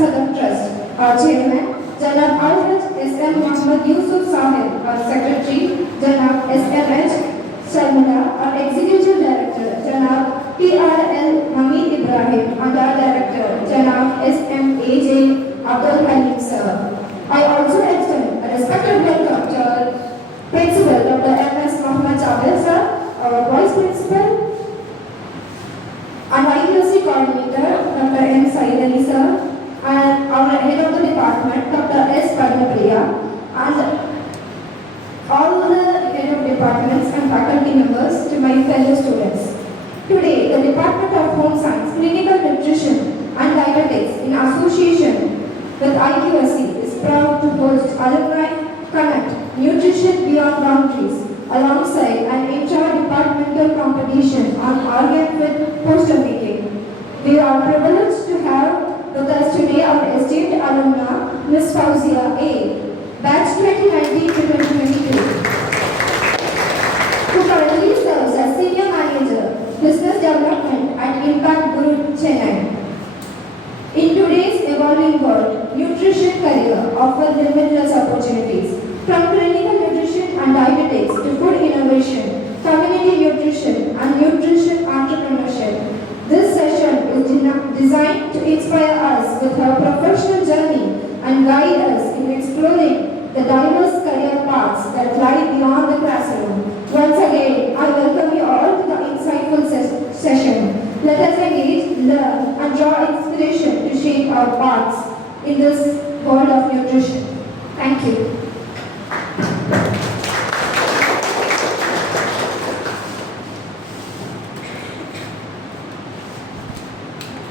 Sadam Trust. Our Chairman, Janab Alhaj S.M. Muhammad Yusuf Sahib, our Secretary, Janab S.M.H. Sharmila, our Executive Director, Janab P.R.L. Hamid Ibrahim, and our Director, Janab S.M.A.J. Abdul Halim Sir. I also extend a respected welcome to our Principal, Dr. M.S. Muhammad Chabel Sir, our Vice Principal, and IUC Coordinator, Dr. M. Saeed Ali Sir, and our Head of the Department, Dr. S. Padmapriya, and all the Head of Departments and faculty members, to my fellow students. Today, the Department of Home Science, Clinical Nutrition and Dietetics, in association with IQSC, is proud to host Alumni Connect Nutrition Beyond Boundaries alongside an inter-departmental competition on organ fit poster making. We are privileged to have with us today our esteemed alumna, Ms. Fauzia A., batch 2019 to 2022, who currently serves as Senior Manager, Business Development at Impact Group, Chennai. In today's evolving world, nutrition career offers limitless opportunities, from clinical nutrition and dietetics to food innovation, community nutrition, and nutrition entrepreneurship. This session is designed to inspire us with her professional journey and guide us in exploring the diverse career paths that lie beyond the classroom. Once again, I welcome you all to the insightful session. Let us engage, learn, and draw inspiration to shape our paths in this world of nutrition. Thank you.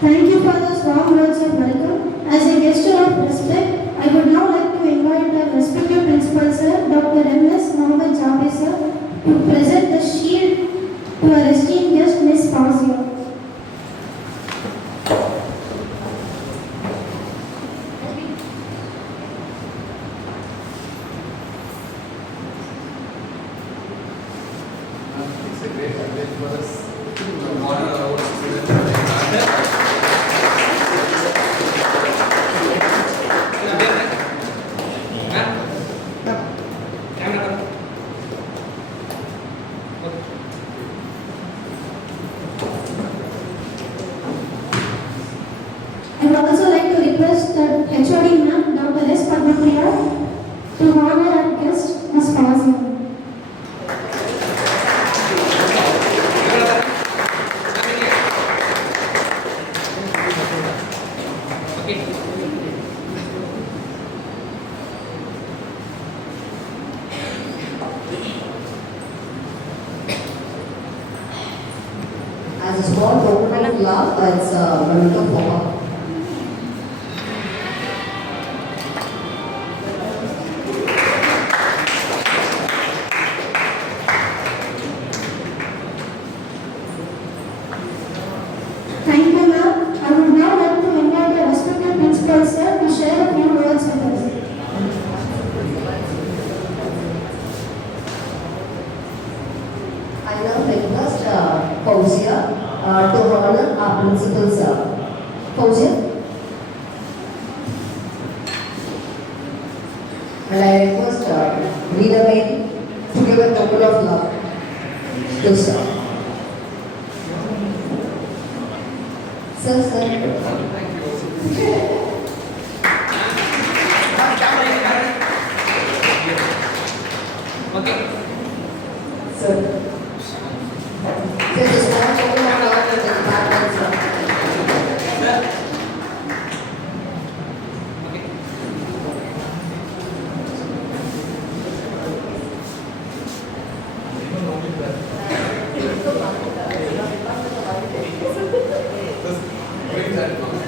Thank you for those warm words of welcome. As a gesture of respect, I would now like to invite our respected Principal Sir, Dr. M.S. Muhammad Jabe Sir, to present the shield to our esteemed guest, Ms. Fauzia. It's a great privilege for us to honor our students. I would also like to request that HOD Ma'am, Dr. S. Padmapriya, to honor our guest, Ms. Fauzia. As a small token of love, it's a memento for her. Thank you, ma'am. I would now like to invite the respected Principal Sir to share a few words with us. I now request Fauzia to honor our principal sir. Fauzia? And I request Rita May to give a token of love to sir. Sir. Thank you. Okay. Sir. This is small token of love to the department, sir. Just bring that.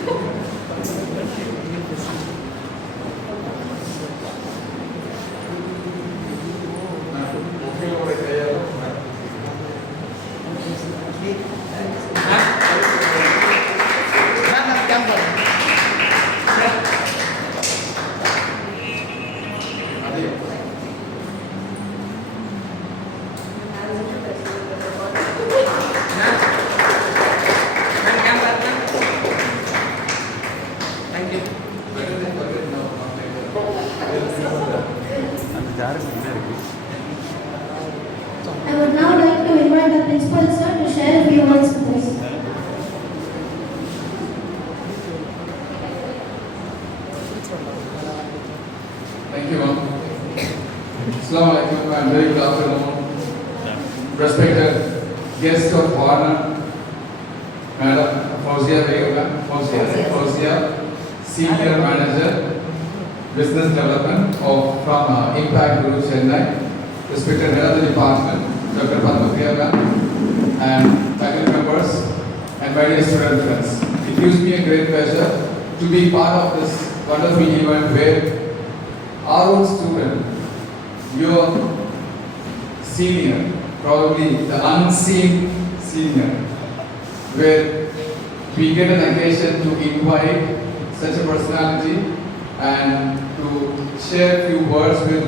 respected guest of honor, Madam Fauzia, Senior Manager, Business Development from Impact Group Chennai, respected Head of the Department, Dr. Padma, and faculty members, and my dear student friends. It gives me a great pleasure to be part of this wonderful event where our own student, your senior, probably the unseen senior, where we get an occasion to invite such a personality and to share a few words with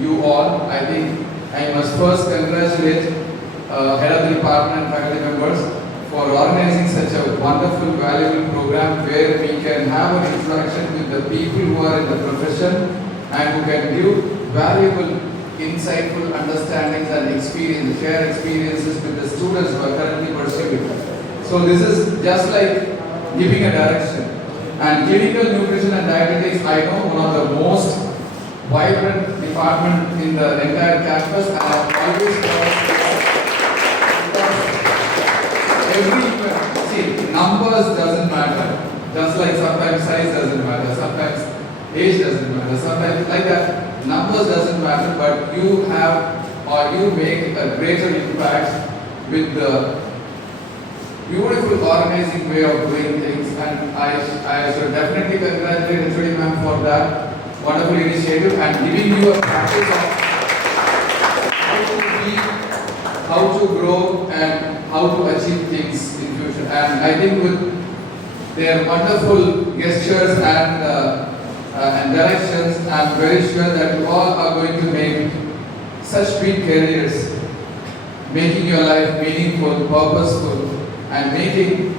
you all. I think I must first congratulate Head of the Department and faculty members for organizing such a wonderful, valuable program where we can have an interaction with the people who are in the profession and who can give valuable, insightful understandings and experiences, share experiences with the students who are currently pursuing. So this is just like giving a direction. And clinical nutrition and dietetics, I know one of the most vibrant department in the entire campus, and I have always thought every event, see, numbers doesn't matter. Just like sometimes size doesn't matter, sometimes age doesn't matter, sometimes like that. Numbers doesn't matter, but you have or you make a greater impact with the beautiful organizing way of doing things, and I should definitely congratulate HOD ma'am for that wonderful initiative and giving you a practice of how to be, how to grow and how to achieve things in future. And I think with their wonderful gestures and directions, I am very sure that you all are going to make such big careers, making your life meaningful, purposeful, and making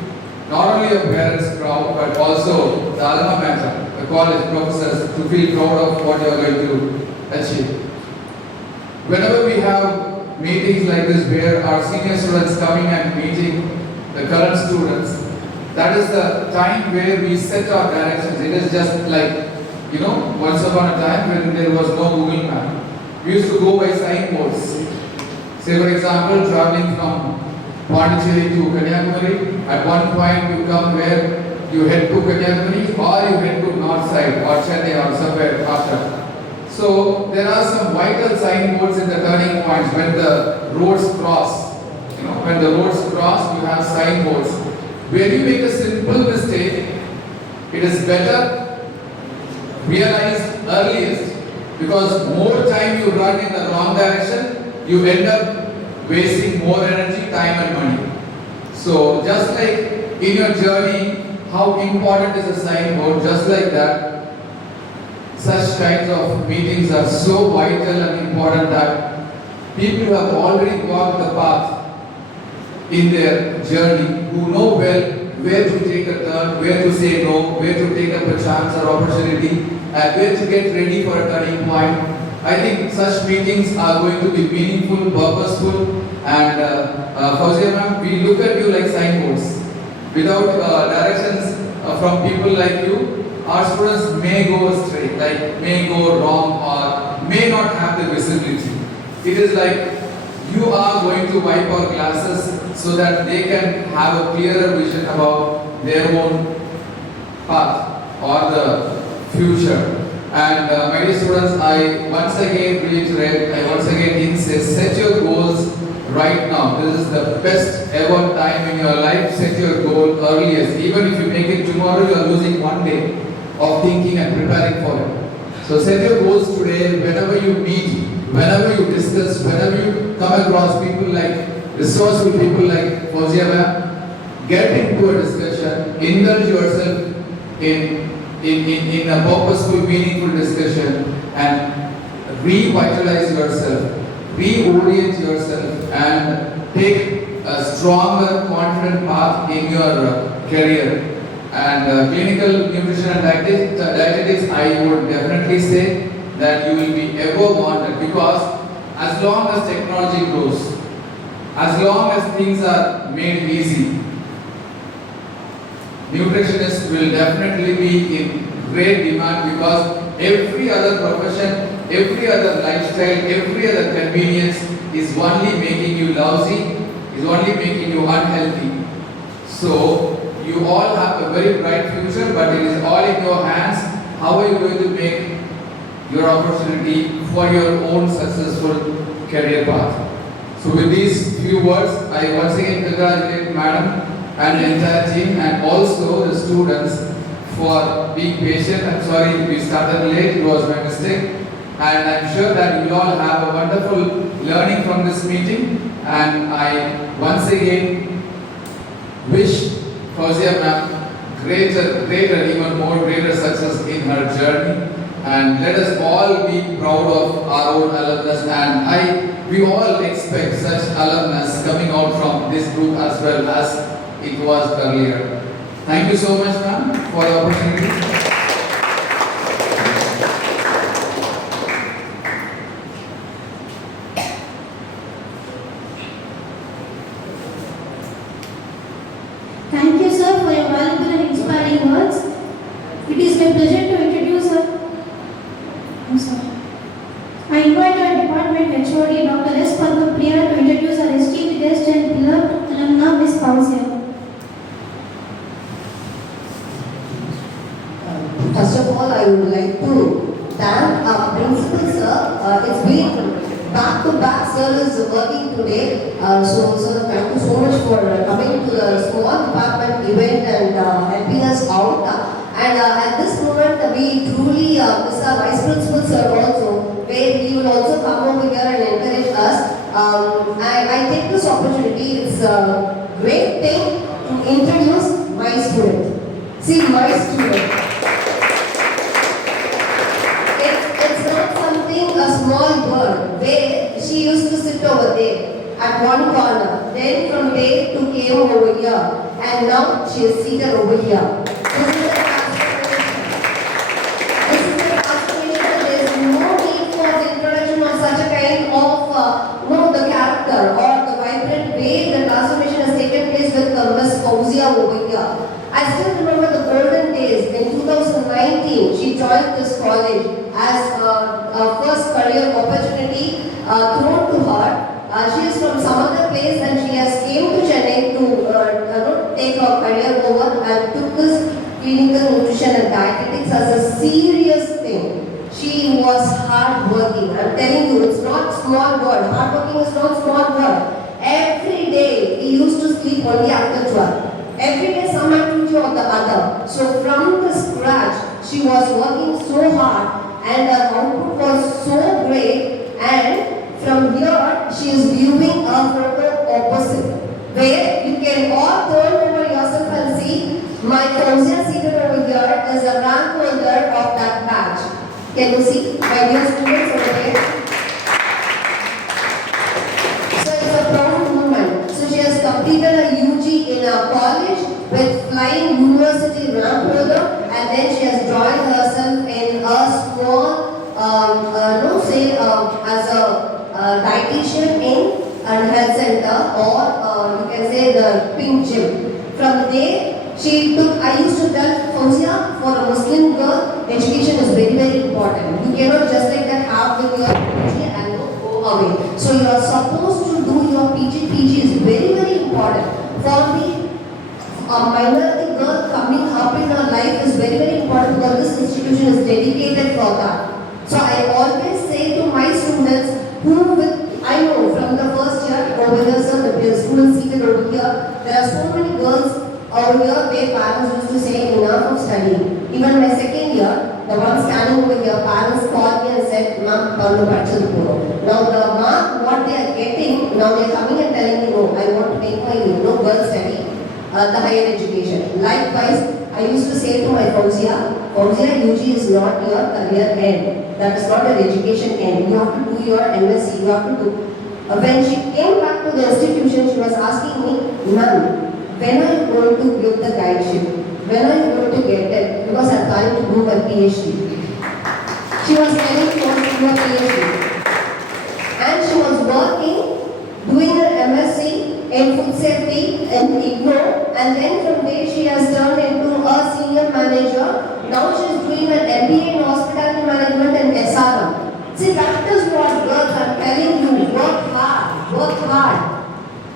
not only your parents proud, but also the alma mater, the college professors, to feel proud of what you are going to achieve. Whenever we have meetings like this where our senior students coming and meeting the current students, that is the time where we set our directions. It is just like, once upon a time when there was no Google map, we used to go by signboards. Say for example, traveling from Pondicherry to Kanyakumari, at one point you come where you head to Kanyakumari or you head to north side or Chennai or somewhere after. So there are some vital signboards in the turning points when the roads cross. When the roads cross, you have signboards. When you make a simple mistake, it is better realized earliest, because more time you run in the wrong direction, you end up wasting more energy, time and money. So just like in your journey, how important is a signboard, just like that, such kinds of meetings are so vital and important that people who have already walked the path in their journey, who know well where to take a turn, where to say no, where to take up a chance or opportunity, and where to get ready for a turning point. I think such meetings are going to be meaningful, purposeful, and Fauzia ma'am, we look at you like signboards. Without directions from people like you, our students may go astray, like may go wrong or may not have the visibility. It is like you are going to wipe our glasses so that they can have a clearer vision about their own path or the future. And my dear students, I once again reiterate, I once again insist, set your goals right now. This is the best ever time in your life. Set your goal earliest. Even if you make it tomorrow, you are losing one day of thinking and preparing for it. So set your goals today. Whenever you meet, whenever you discuss, whenever you come across people like resourceful people like Fauzia ma'am, get into a discussion, indulge yourself in a purposeful, meaningful discussion, and revitalize yourself, reorient yourself, and take a stronger, confident path in your career. And clinical nutrition and dietetics, I would definitely say that you will be ever wanted, because as long as technology grows, as long as things are made easy, nutritionists will definitely be in great demand, because every other profession every other lifestyle, every other convenience is only making you lousy, is only making you unhealthy. So, you all have a very bright future, but it is all in your hands. How are you going to make your opportunity for your own successful career path? So with these few words, I once again congratulate Madam and the entire team and also the students for being patient. I'm sorry we started late, it was my mistake. And I'm sure that you will all have a wonderful learning from this meeting. And I once again wish Fauzia ma'am greater success in her journey. And let us all be proud of our own alumnus, and we all expect such alumnus coming out from this group as well as it was earlier. Thank you so much, ma'am, for the opportunity. Thank you, sir, for your valuable and inspiring words. It is my pleasure to introduce her. I'm sorry. I invite our department HOD, Dr. S. Padmapriya, to introduce our esteemed guest and beloved alumna, Ms. Fauzia. First of all, I would like to thank our principal, sir. It's been back to back, sir is working today. So, sir, thank you so much for coming to the small department event and helping us out. And at this moment, we truly miss our vice principal, sir, also, where he will also come over here and encourage us. I take this opportunity. It's a great thing to introduce my student. See, my student. It's not something, a small girl, where she used to sit over there at one corner. Then from there to came over here. And now she is seated over here. This is the transformation. There is no need for the introduction of such a kind of, the character or the vibrant way the transformation has taken place with Ms. Fauzia over here. I still remember the golden days. In 2019, she joined this college as a first career opportunity thrown to her. She is from some other place and she has came to Chennai to take her career over and took this clinical nutrition and dietetics as a serious thing. She was hard working. I'm telling you, it's not small word. Hard working is not small word. Every day we used to sleep only after 12. Every day some activity or the other. So from the scratch, she was working so hard and her output was so great, and from here she is viewing a photo opposite where you can all turn over yourself and see my Fauzia seated over here is a rank holder of that batch. Can you see my dear students over there? So it's a proud moment. So she has completed a UG in a college with flying university rank holder, and then she has joined herself in a small, as a dietitian in a health center, or you can say the pink gym. From there, I used to tell Fauzia, for a Muslim girl, education is very, very important. You cannot just like that have with your PG and go away. So you are supposed to do your PG. PG is very, very important. For the minority girl coming up in her life is very, very important because this institution is dedicated for that. So I always say to my students, I know from the first year over here, sir, the students seated over here, there are so many girls over here where parents used to say enough of studying. Even my second year, the one standing over here, parents called me and said, Ma'am, now the mark what they are getting, now they are coming and telling me, no, I want to make my girls study the higher education. Likewise, I used to say to my Fauzia, UG is not your career end. That is not your education end. You have to do your MSc. You have to do. When she came back to the institution, she was asking me, Ma'am, when are you going to give the guideship? When are you going to get it? Because I'm trying to do my PhD. She was telling she wants to do a PhD. And she was working, doing her MSc in food safety in IGNO, and then from there she has turned into a senior manager. Now she is doing an MBA in hospitality management and SRM. See, that is what girls are telling you. Work hard, work hard.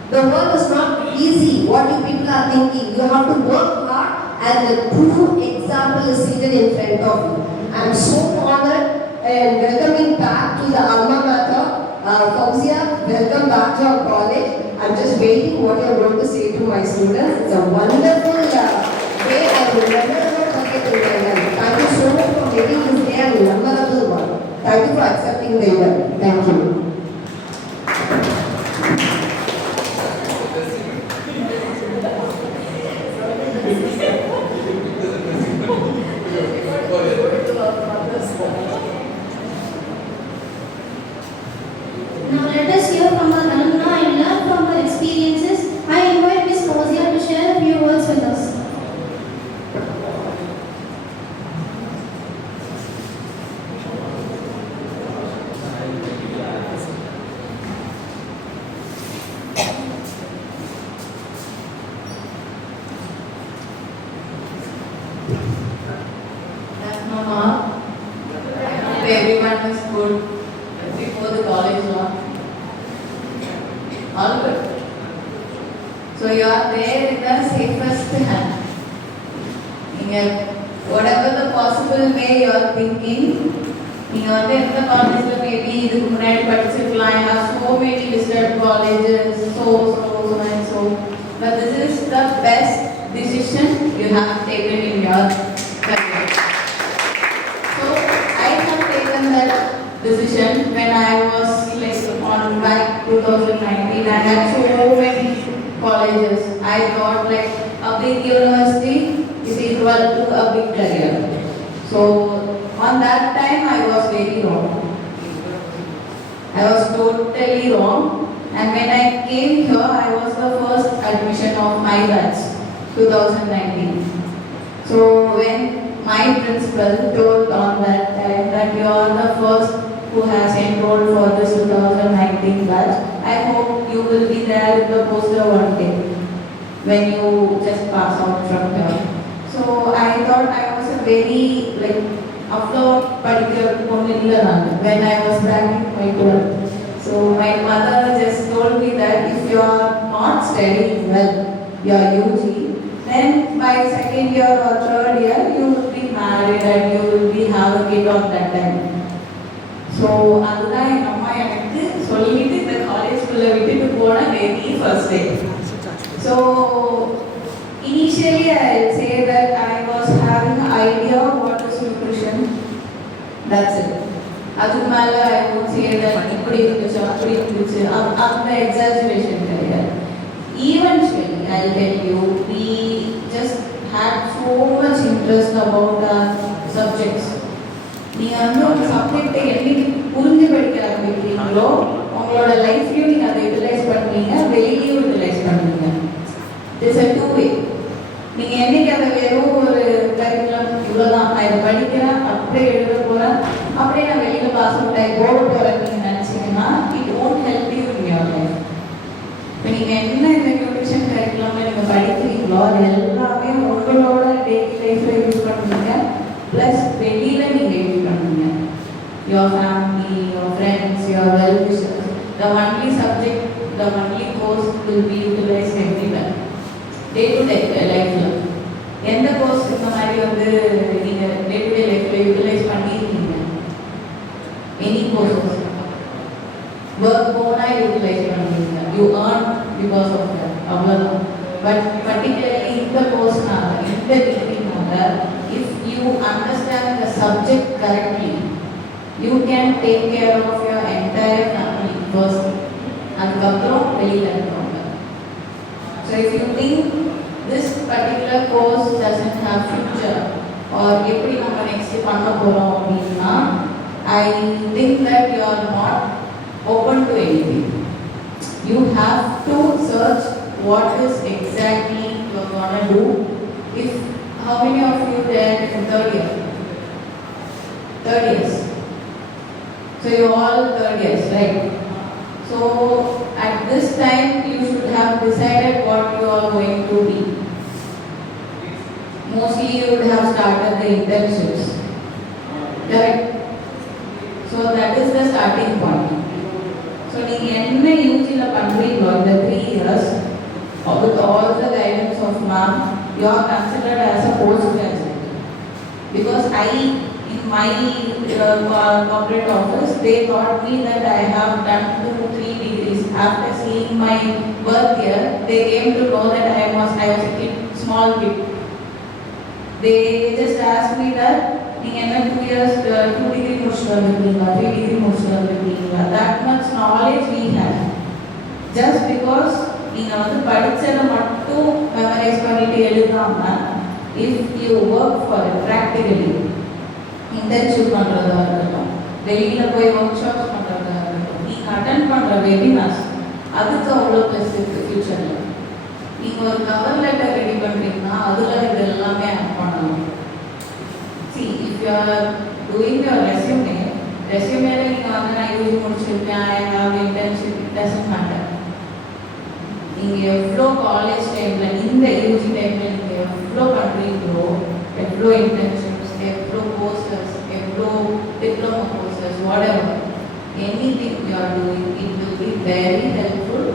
The work is not easy. What you people are thinking, you have to work hard, and the true example is seated in front of you. I am so honored and welcoming back to the alma mater. Fauzia, welcome back to our college. I'm just waiting what you're going to say to my students. It's a wonderful day. I will never forget in my life. Thank you so much for making this day a memorable one. Thank you for accepting the event. Thank you. Now let us hear from our alumni and learn from her experiences. I invite Ms. Fauzia to share a few words with us. Mama, everyone is good before the college launch. All good. So you are there in the safest hand. Whatever the possible way you are thinking, you are there in the college, maybe the community particular I have so many listed colleges, so and so. But this is the best decision you have taken in your career. So I have taken that decision when I was like on back 2019. I had so many colleges. I thought like a big university is equal to a big career. So on that time I was very wrong. I was totally wrong. And when I came here, I was the first admission of my batch, 2019. So when my principal told on that time that you are the first who has enrolled for this 2019 batch, I hope you will be there in the poster one day when you just pass out from here. So I thought I was a very after particular when I was back in my 12th. So my mother just told me that if you are not studying well, your UG, then by second year or third year you will be married and you will be have a kid on that time. So அதுதான் என் அம்மா எனக்கு சொல்லிட்டு இந்த காலேஜ்குள்ள விட்டுட்டு போன very first day. So initially I will say that I was having an idea what is nutrition. That's it. அதுக்கு மேல I would say that இப்படி இருந்துச்சு அப்படி இருந்துச்சு அந்த exaggeration கிடையாது. Eventually I'll tell you we just had so much interest about our subjects. நீங்க வந்து ஒரு சப்ஜெக்டை என்னைக்கு புரிஞ்சு படிக்க ஆரம்பிக்கிறீங்களோ உங்களோட லைஃப்லையும் நீங்கள் அதை யூட்டிலைஸ் பண்ணுவீங்க, வெளியிலையும் யூட்டிலைஸ் பண்ணுவீங்க. It's a two way. நீங்கள் என்னைக்கு அதை வெறும் ஒரு கரிக்குலம் இவ்வளோதான் நான் இதை படிக்கிறேன் அப்படியே எழுத போகிறேன் அப்படியே நான் வெளியில் பாஸ் அவுட் ஆகி போட போகிறேன் நீங்கள் நினச்சிங்கன்னா it won't help you in your life. இப்போ நீங்கள் என்ன இந்த நியூட்ரிஷன் கரிக்குலமில் நீங்கள் படிக்கிறீங்களோ அது எல்லாமே உங்களோட டெய்லி லைஃப்பில் யூஸ் பண்ணுவீங்க, ப்ளஸ் வெளியில் நீங்கள் யூஸ் பண்ணுவீங்க. Your family, your friends, your well wishers, the only subject, the only course will be utilise everywhere day to day லைஃப்பில். எந்த கோர்ஸ் இந்த மாதிரி வந்து நீங்கள் டே டு டே லைஃப்பில் யூட்டிலைஸ் பண்ணியிருக்கீங்க? எனி கோர்ஸஸ் ஒர்க் போனால் யூட்டிலைஸ் பண்ணுவீங்க, you earn because of that, அவ்வளோதான். பட் பர்டிகுலர்லி இந்த கோர்ஸ்னால இந்த டிகிரினால if you understand the subject correctly you can take care of your entire family first, அதுக்கப்புறம் வெளியில் இருக்கவங்க. So if you think this particular course doesn't have future or எப்படி நம்ம நெக்ஸ்ட் பண்ண போகிறோம் அப்படின்னா I think that you are not open to anything. You have to search what is exactly you are gonna do. If how many of you there in third year? Third years. So you all third years, right? So at this time you should have decided what you are going to be. Mostly you would have started the internships, correct? So that is the starting point. So நீங்கள் என்ன யூஜியில் பண்ணுறீங்களோ இந்த 3 years with all the guidance of ma'am, you are considered as a postgraduate. Because in my corporate office, they taught me that I have done 2-3 degrees. After seeing my work here, they came to know that I was a kid, small kid. They just asked me that நீங்கள் என்ன 2 years 2 degree முடிச்சுட்டு வந்திருக்கீங்களா 3 degree முடிச்சுட்டு வந்திருக்கீங்களா. That much knowledge we had. Just because நீங்கள் வந்து படிச்சதை மட்டும் மெமரைஸ் பண்ணிட்டு எழுதாம, if you work for it practically, internship பண்ணுறதா இருக்கட்டும், வெளியில் போய் ஒர்க் ஷாப்ஸ் பண்ணுறதா இருக்கட்டும், நீங்கள் அட்டென்ட் பண்ணுற வெபினார்ஸ், அதுக்கு அவ்வளோ ப்ளஸ் இருக்குது ஃபியூச்சரில். நீங்கள் ஒரு கவர் லெட்டர் ரெடி பண்ணுறீங்கன்னா அதில் இது எல்லாமே ஆட் பண்ணணும். See, if you are doing your resume, resume-ல நீங்கள் வந்து நான் யூஜி முடிச்சிருக்கேன், I have internship, it doesn't matter. நீங்கள் எவ்வளோ காலேஜ் டைமில் இந்த யூஜி டைமில் நீங்கள் எவ்வளோ பண்ணுறீங்களோ, எவ்வளோ இன்டர்ன்ஷிப்ஸ், எவ்வளோ கோர்சஸ், எவ்வளோ diploma courses, whatever, anything you are doing, it will be very helpful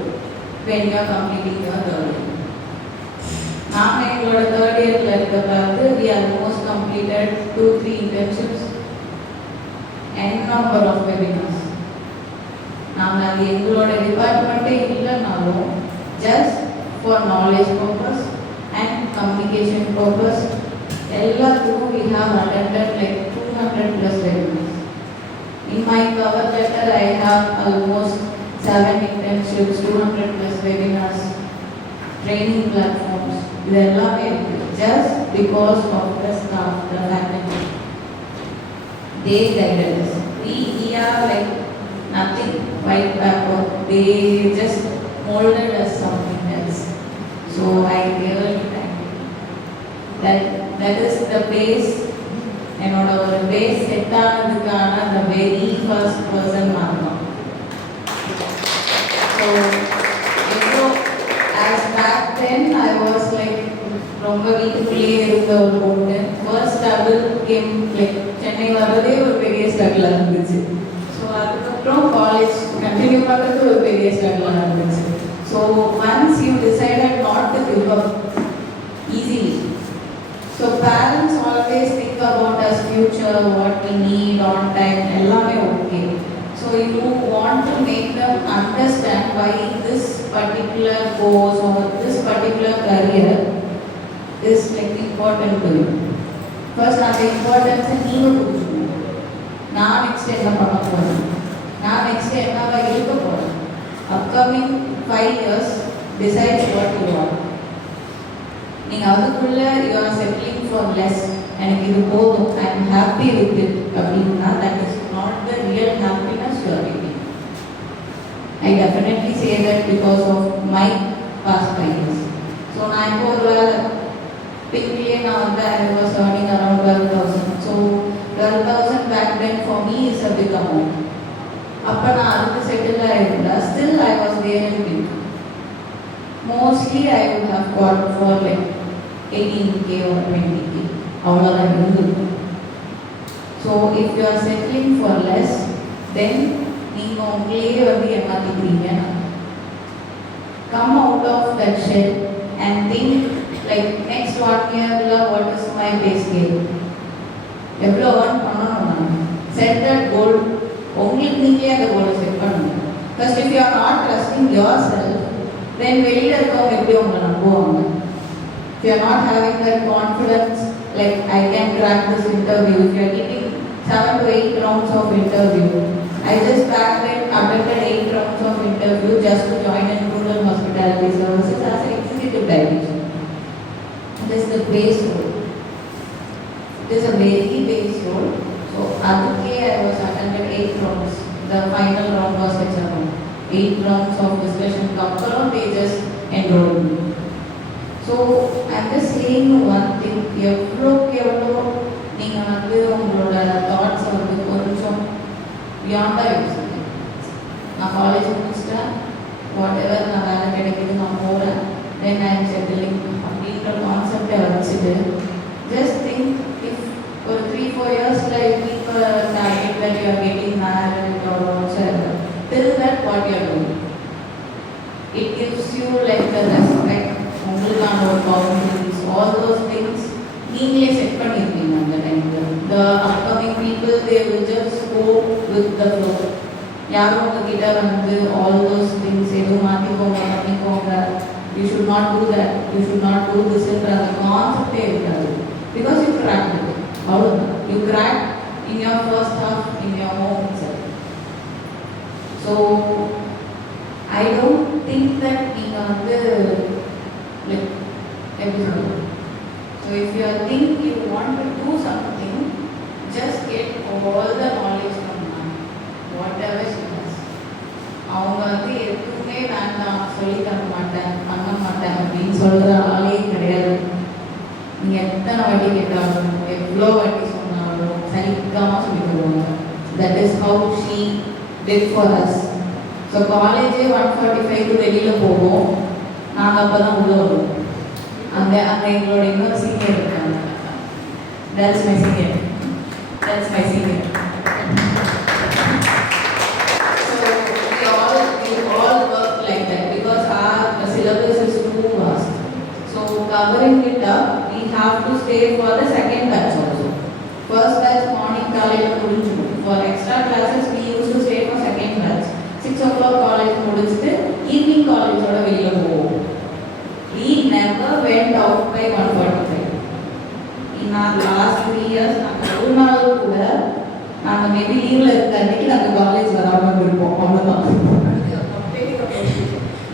when you are completing your third year. நாங்கள் எங்களோட தேர்ட் இயரில் இருக்கிறது we almost completed 2-3 internships and number of webinars. நாங்கள் அது எங்களோட டிபார்ட்மெண்ட்டே இல்லைனாலும் just for knowledge purpose and communication purpose எல்லாத்துக்கும் we have attended like 200 plus webinars. In my cover letter I have almost 7 internships, 200 plus webinars, training platforms. இது எல்லாமே இருக்குது just because of the staff, the faculty. They guided us. We are like nothing white paper. They just molded us something else. So I really thank you. That is the base. என்னோட ஒரு base set ஆனதுக்கான the very first person நான் தான். So as back then I was like ரொம்ப வீட்டுக்குள்ளேயே இருந்த ஒரு பொண்ணு. First struggle game like Chennai வர்றதே ஒரு பெரிய ஸ்ட்ரகிளாக இருந்துச்சு. ஸோ அதுக்கப்புறம் காலேஜ் கண்டினியூ பண்ணுறது ஒரு பெரிய ஸ்ட்ரகிளாக இருந்துச்சு. So once you decided not to give up easily. So parents always think about us future, what we need on time எல்லாமே okay. So you want to make them understand why this particular course or this particular career is like important to you. First, அந்த importance நீங்கள் புரிஞ்சுக்கணும். நான் நெக்ஸ்ட் என்ன பண்ண போகிறேன், நான் நெக்ஸ்ட் என்னவா இருக்க போகிறேன். அப்கமிங் 5 years decides what you want. நீங்கள் அதுக்குள்ளே you are settling for less, எனக்கு இது போதும், I am happy with it அப்படின்னா that is not the real happiness you are getting. I definitely say that because of my past 5 years. So நான் இப்போ ஒரு வேலை பிக்லேயே நான் வந்து I was earning around 12,000. So 12,000 back then for me is a big amount. அப்போ நான் அதுக்கு செட்டில் ஆகிருந்தா still I was there in it. Mostly I would have got for like 18K or 20K. அவ்வளோதான் இருந்தது. So if you are settling for less, then நீங்கள் உங்களையே வந்து ஏமாத்திக்கிறீங்க. Come out of that shell and think like next 1 year what is my base scale, எவ்வளோ earn பண்ணணும் நான். Set that goal. உங்களுக்கு நீங்களே அந்த கோலை செட் பண்ணுங்க. First if you are not trusting yourself, then வெளியில் இருக்கவங்க எப்படி உங்களை நம்புவாங்க. If you are not having that confidence like I can crack this interview, if you are getting 7 to 8 rounds of interview. I just back then attended 8 rounds of interview just to join in rural hospitality services as an executive dietitian. It is the base role. It is a very base role. So அதுக்கே I was attended 8 rounds. The final round was HR. 8 rounds of discussion. அப்புறம் they just enrolled me. So I'm just saying one thing. எவ்வளோ நீங்கள் வந்து உங்களோட தாட்ஸ் வந்து கொஞ்சம் பியாண்டாக யோசிங்க. நான் காலேஜ் முடிச்சிட்டேன், வாட் எவர் நான் வேலை கிடைக்குது நான் போகிறேன், தென் ஐ எம் செட்டிலிங் அப்படின்ற கான்செப்டை வச்சுட்டு ஜஸ்ட் திங்க் இஃப் ஒரு 3-4 இயர்ஸில் keep target that you are getting marriage you like the respect, உங்களுக்கான ஒரு boundaries, all those things நீங்களே செட் பண்ணிருக்கீங்க அந்த டைம்ல. The upcoming people they will just go with the flow. யாரும் உங்ககிட்ட வந்து all those things எதுவும் மாற்றிக்கோங்க பண்ணிக்கோங்க, you should not do that, you should not do this என்ற அந்த கான்செப்டே இருக்காது. Because you cracked it. அவ்வளோதான். You cracked in your first half in your home itself. So I don't think that நீங்கள் வந்து like எப்படி சொல்றது. So if you think you want to do something, just get all the knowledge from mom, whatever she does. அவங்க வந்து எதுவுமே வேண்டாம் சொல்லி தர மாட்டேன் பண்ண மாட்டேன் அப்படின்னு சொல்கிற ஆளே கிடையாது. நீங்கள் எத்தனை வாட்டி கேட்டாலும் எவ்வளோ வாட்டி சொன்னாலும் சரிக்காமல் சொல்லி தருவாங்க. That is how she did for us. So காலேஜே 1:45 வெளியில் போவோம், நாங்கள் அப்போ தான் உள்ள வருவோம். அங்கே எங்களோட இன்னொரு சீனியர் இருக்காங்க. That's my senior. That's my senior. So we all work like that because our syllabus is too vast. So covering it up, we have to stay for the second batch also. First batch morning காலையில் முடிஞ்சிடும். For extra classes we used to stay for second batch. 6 o'clock college முடிச்சுட்டு ஈவினிங் காலேஜோட வெளியில் போவோம். We never went out by 1:45. In our last 3 years, நாங்கள் ஒரு நாள் கூட நாங்கள் மேபி லீவில் இருக்க அன்றைக்கி நாங்கள் காலேஜ் வராமல் இருப்போம். அவ்வளோதான்.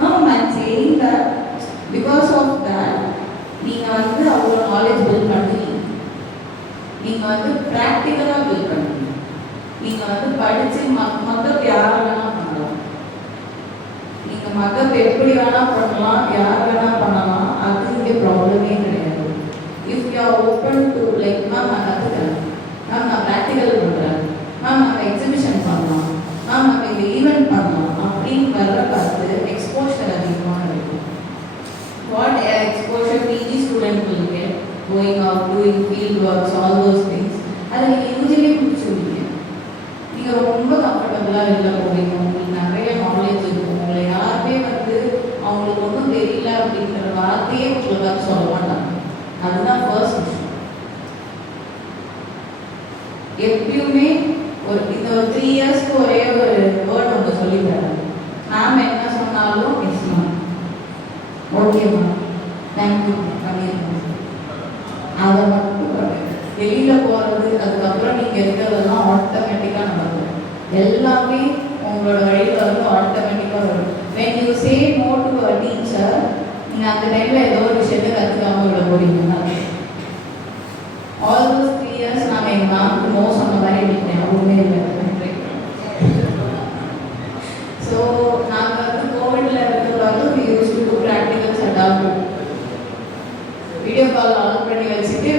No, I'm saying that because of that, நீங்கள் வந்து அவ்வளோ நாலேஜ் பில்ட் பண்ணுவீங்க. நீங்கள் வந்து ப்ராக்டிக்கலாக பில்ட் பண்ணுவீங்க. நீங்கள் வந்து படித்து மக்கள் யார் வேணால் பண்ணலாம். நீங்கள் மக்கள் எப்படி வேணால் பண்ணலாம், யார் வேணால் பண்ணலாம், அது இங்கே ப்ராப்ளமே கிடையாது. If you R open to like ma'am நான் கற்றுக்கிறேன், மேம் நான் ப்ராக்டிக்கல் பண்ணுறேன், மேம் நம்ம எக்ஸிபிஷன் பண்ணலாம், மேம் நம்ம இந்த ஈவெண்ட் பண்ணலாம் அப்படின்னு வர பார்த்து எக்ஸ்போஷர் அதிகமாக இருக்கும். What exposure PG student will get going out doing field works all those things, அதை நீங்கள் யூஜுவலி முடிச்சுடுவீங்க. நீங்கள் ரொம்ப கம்ஃபர்டபுளாக வெளில போவீங்க, உங்களுக்கு நிறைய நாலேஜ் இருக்கும். உங்களை யாருமே வந்து அவங்களுக்கு ஒன்றும் தெரியல அப்படிங்கிற வார்த்தையே உங்களுக்கு சொல்ல மாட்டாங்க. அதுதான் ஃபர்ஸ்ட் விஷயம். எப்பயுமே இந்த ஒரு 3 இயர்ஸ்க்கு ஒரே ஒரு வேர்ட் ஒன்று சொல்லித்தரேன். மேம் என்ன சொன்னாலும் yes ma'am, okay ma'am, thank you பண்ணியிருக்கோம். அதை மட்டும் வெளியில் போகிறது, அதுக்கப்புறம் நீங்கள் இருக்கிறதெல்லாம் ஆட்டோமேட்டிக்காக நடக்கும். எல்லாமே உங்களோட வழியில் வந்து ஆட்டோமேட்டிக்காக வரும். when you say no to a teacher, நீங்கள் அந்த டைமில் ஏதோ ஒரு விஷயத்தை கற்றுக்காமல் விட போறீங்கன்னா all those 3 years நாங்கள் எங்கள் மேம்க்கு நோ சொன்ன மாதிரி எனக்கு ஞாபகமே இல்லை. ஸோ நாங்கள் வந்து கோவிடில் இருக்கிறதாலும் we used to do practicals at our home. Video call on பண்ணி வச்சுட்டு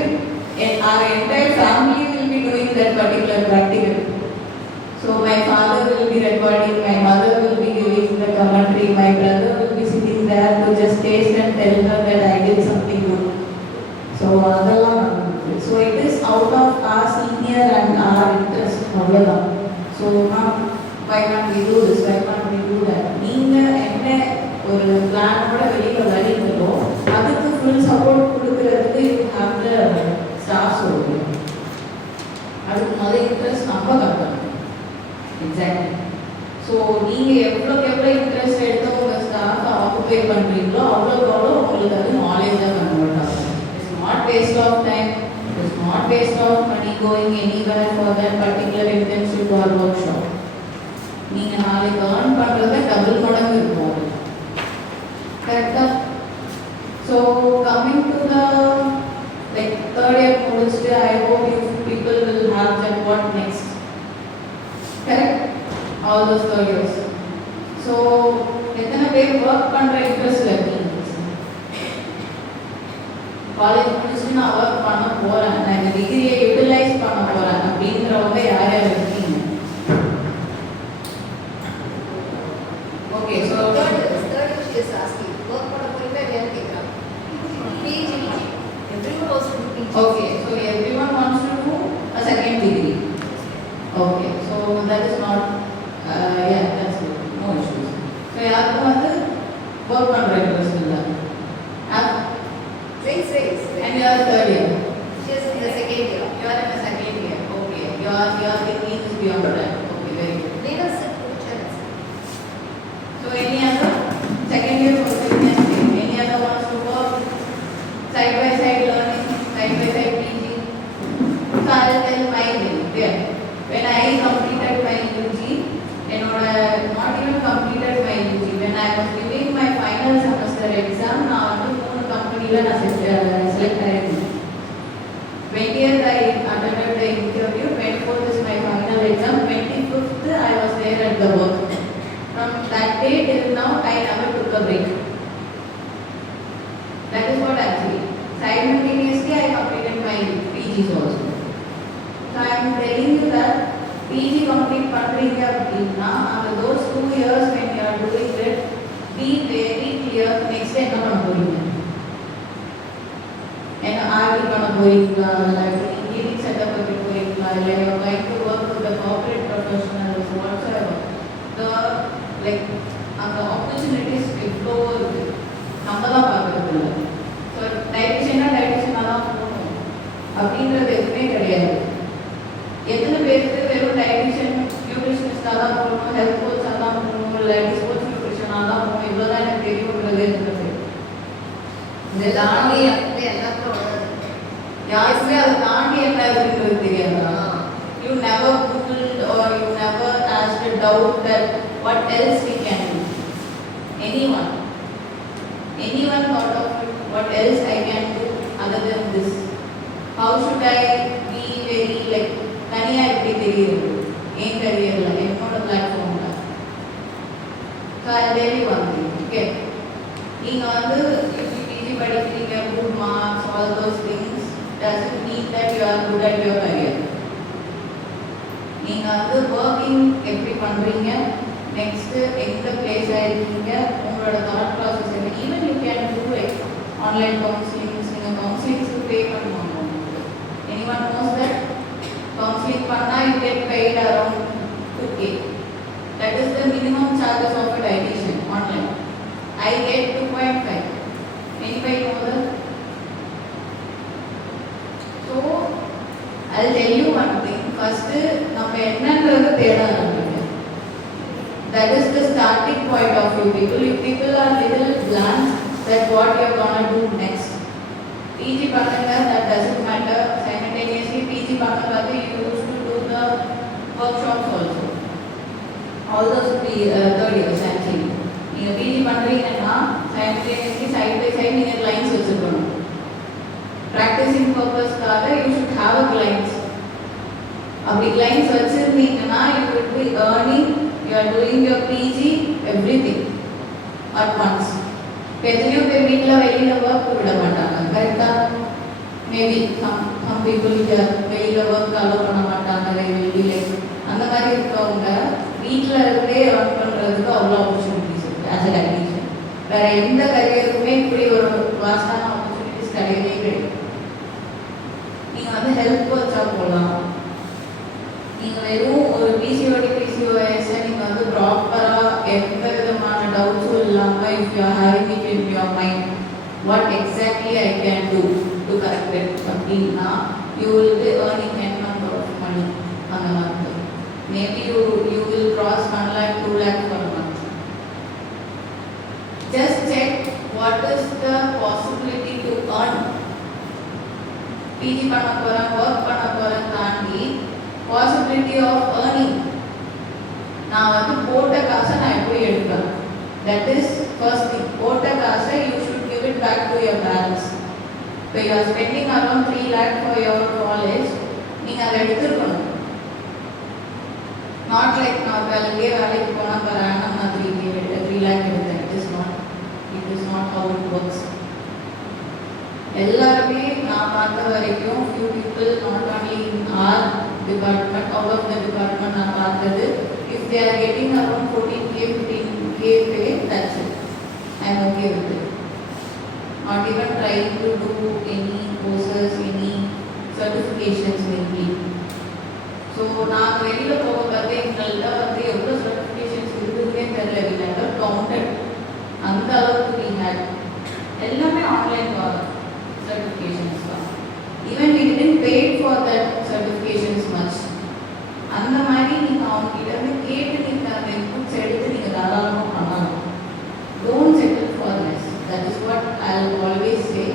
our entire family will be doing that particular practical. So my father will be recording, my mother will be giving the commentary, my brother will be sitting there to just taste and tell her that I did something good. So adallam, so it is out of our senior and our interest. அவ்வளோதான். So why can't we do this, why can't we do that? நீங்கள் என்ன ஒரு பிளானோட வெளியில் வரீங்களோ அதுக்கு full support கொடுக்கறதுக்கு you have the staff சொல்லுங்க. அதுக்கு முதல் இன்ட்ரெஸ்ட் நம்ம கட்டணும். எக்ஸாக்ட்லி. ஸோ நீங்கள் எவ்வளோ இன்ட்ரெஸ்ட் எடுத்து உங்கள் ஸ்டாஃபை ஆக்குபை பண்ணுறீங்களோ அவ்வளோ உங்களுக்கு அது நாலேஜாக கன்வெர்ட் ஆகும். It's not waste of time, it's not waste of money going anywhere for that particular internship or workshop. நீங்கள் நாளைக்கு ஏர்ன் பண்ணுறத டபுள் மடங்கு இருக்கும். கரெக்டாக. So coming to the like third year முடிச்சுட்டு I hope you people will have that what next. Correct? All those third years. So எத்தனை பேர் ஒர்க் பண்ணுற இன்ட்ரெஸ்ட்ல இருக்கீங்க? காலேஜ் முடிச்சுட்டு நான் ஒர்க் பண்ண போகிறேன், நான் இந்த டிகிரியை யூட்டிலைஸ் பண்ண போகிறேன் அப்படின்றவங்க யார் யார் இருக்கீங்க? Okay. So third she is asking work பண்ண போறீங்களா இல்லையான்னு கேட்குறாங்க. PG everyone wants to do PG. Okay, so everyone wants to do a second degree. Okay, so that is not yeah, that's good, no issues. So யாருக்கு வந்து ஒர்க் பண்ணுற And you are third year. She is in the second year. You are in the second year. Okay. Your thinking is beyond that. Okay, very good. Leadership coaches. So any other second year person can say, any other wants to work side by side learning, side by side teaching. So I will tell my way. There. When I completed my UG, not even completed my UG, when I was giving my final semester exam, நான் வந்து 3 கம்பெனில நான் select ஆயிருந்தேன். 20th I attended the interview, 24th is my final exam, 25th I was there at the work. From that day till now, I never took a break. That is what actually. Simultaneously, I completed my PGs also. So I am telling you that PG complete பண்றீங்க அப்படின்னா and those 2 years when you are doing it, be very clear next என்ன பண்ண போறீங்க. என்ன ஆர்டி பண்ண போறீங்களா, இல்லை clinic setup பண்ண போறீங்களா, இல்லை you are going to work with the corporate professionals, whatsoever. The like அந்த opportunities எவ்வளோ இருக்கு, நம்ம தான் பார்க்கறது இல்லை. ஸோ டயட்டிஷியனாக தான் போகணும் அப்படின்றது எதுவுமே கிடையாது. எத்தனை பேருக்கு வெறும் டயட்டிஷியன் நியூட்ரிஷனிஸ்டாக தான் போகணும், ஹெல்த் கோச்சாக தான் போகணும், இல்லை ஸ்போர்ட்ஸ் நியூட்ரிஷனாக தான் போகணும், இவ்வளோ தான் எனக்கு தெரியுங்கிறது இருக்கிறது. இதை தாண்டி யாருக்குமே அதை தாண்டி என்ன இருக்குன்றது தெரியாதா? You never googled or you never asked a doubt that what else we can do. Anyone thought of what else I can do other than this? How should I be very like தனியா எப்படி தெரியுது என் கரியர்ல என்னோட பிளாட்ஃபார்ம்ல? So I'll tell you one thing, okay? நீங்க வந்து UPPG படிக்கிறீங்க, good marks, all those things doesn't mean that you are good at your career. நீங்க வந்து ஒர்க்கிங் எப்படி பண்றீங்க, நெக்ஸ்ட் எந்த பிளேஸ் ஆயிருக்கீங்க, உங்களோட தாட் ப்ராசஸ் என்ன. Even you can do like online counsellings, நீங்கள் கவுன்சிலிங்ஸ்க்கு பே பண்ணுவாங்க. anyone knows that counseling பண்ணா you get paid around 2K. That is the minimum charges of a dietitian online. I get 2.5. Anybody know that? So I'll tell you one thing. First, நம்ம என்னன்றது தேட ஆரம்பிங்க. That is the starting point of you people. If people are little blank, that what you are gonna do next. PG பண்ணுங்க, that doesn't matter. Simultaneously PG பண்ணும்போது you used to do the workshops also. All those third years actually. நீங்க PG பண்றீங்கன்னா simultaneously side by side நீங்க clients வச்சுக்கணும். Practicing purpose-காக you should have a clients. அப்படி clients வச்சிருந்தீங்கன்னா you will be earning, you are doing your PG, everything at once. எத்தனையோ பேர் வீட்டில் வெளியில் ஒர்க் விட மாட்டாங்க, கரெக்டாக? மேபி some people வெளியில் ஒர்க் அலோவ் பண்ண மாட்டாங்க, லைக் அந்த மாதிரி இருக்கவங்க வீட்டில் இருந்தே ஒர்க் பண்ணுறதுக்கு அவ்வளோ ஆப்பர்ச்சுனிட்டிஸ் இருக்குது ஆஸ் அ டெக்னீஷியன். வேறு எந்த கரியருக்குமே இப்படி ஒரு வாஸ்டான ஆப்பர்ச்சுனிட்டிஸ் கிடையவே கிடையாது. நீங்கள் வந்து ஹெல்த் கோச்சாக போகலாம். நீங்கள் வெறும் ஒரு பிசிஓஎஸ்ஸை நீங்கள் வந்து ப்ராப்பராக எந்த விதமான டவுட்ஸும் இல்லாமல் if you are having it in your mind what exactly I can do to correct it அப்படின்னா you will be earning n number of money அந்த month. Maybe you will cross 1 lakh 2 lakh per month. Just check what is the possibility to earn. PG பண்ண போகிறேன், ஒர்க் பண்ண போகிறேன் தாண்டி possibility of earning. நான் வந்து போட்ட காசை நான் எப்படி எடுப்பேன்? That is first thing. போட்ட காசை you should give it back to your parents. So you are spending around 3 lakh for your college. நீங்கள் அதை எடுத்துருக்கணும். Not like நான் வேலைக்கு போனால் போகிறேன் நான் 3 lakh எடுத்தேன். It is not how it works. எல்லாருமே நான் பார்த்த வரைக்கும் few people not only in our department, out of the department நான் பார்த்தது, if they are getting around 14K 15K pay, that's it. I am okay with it. Not even trying to do any courses, any certifications maybe. So நான் வெளியில் போக பார்த்து எங்கள்கிட்ட வந்து எவ்வளோ certifications இருக்குதுன்னே தெரியல. We never counted. அந்த அளவுக்கு we had. எல்லாமே online certifications. is what I'll always say.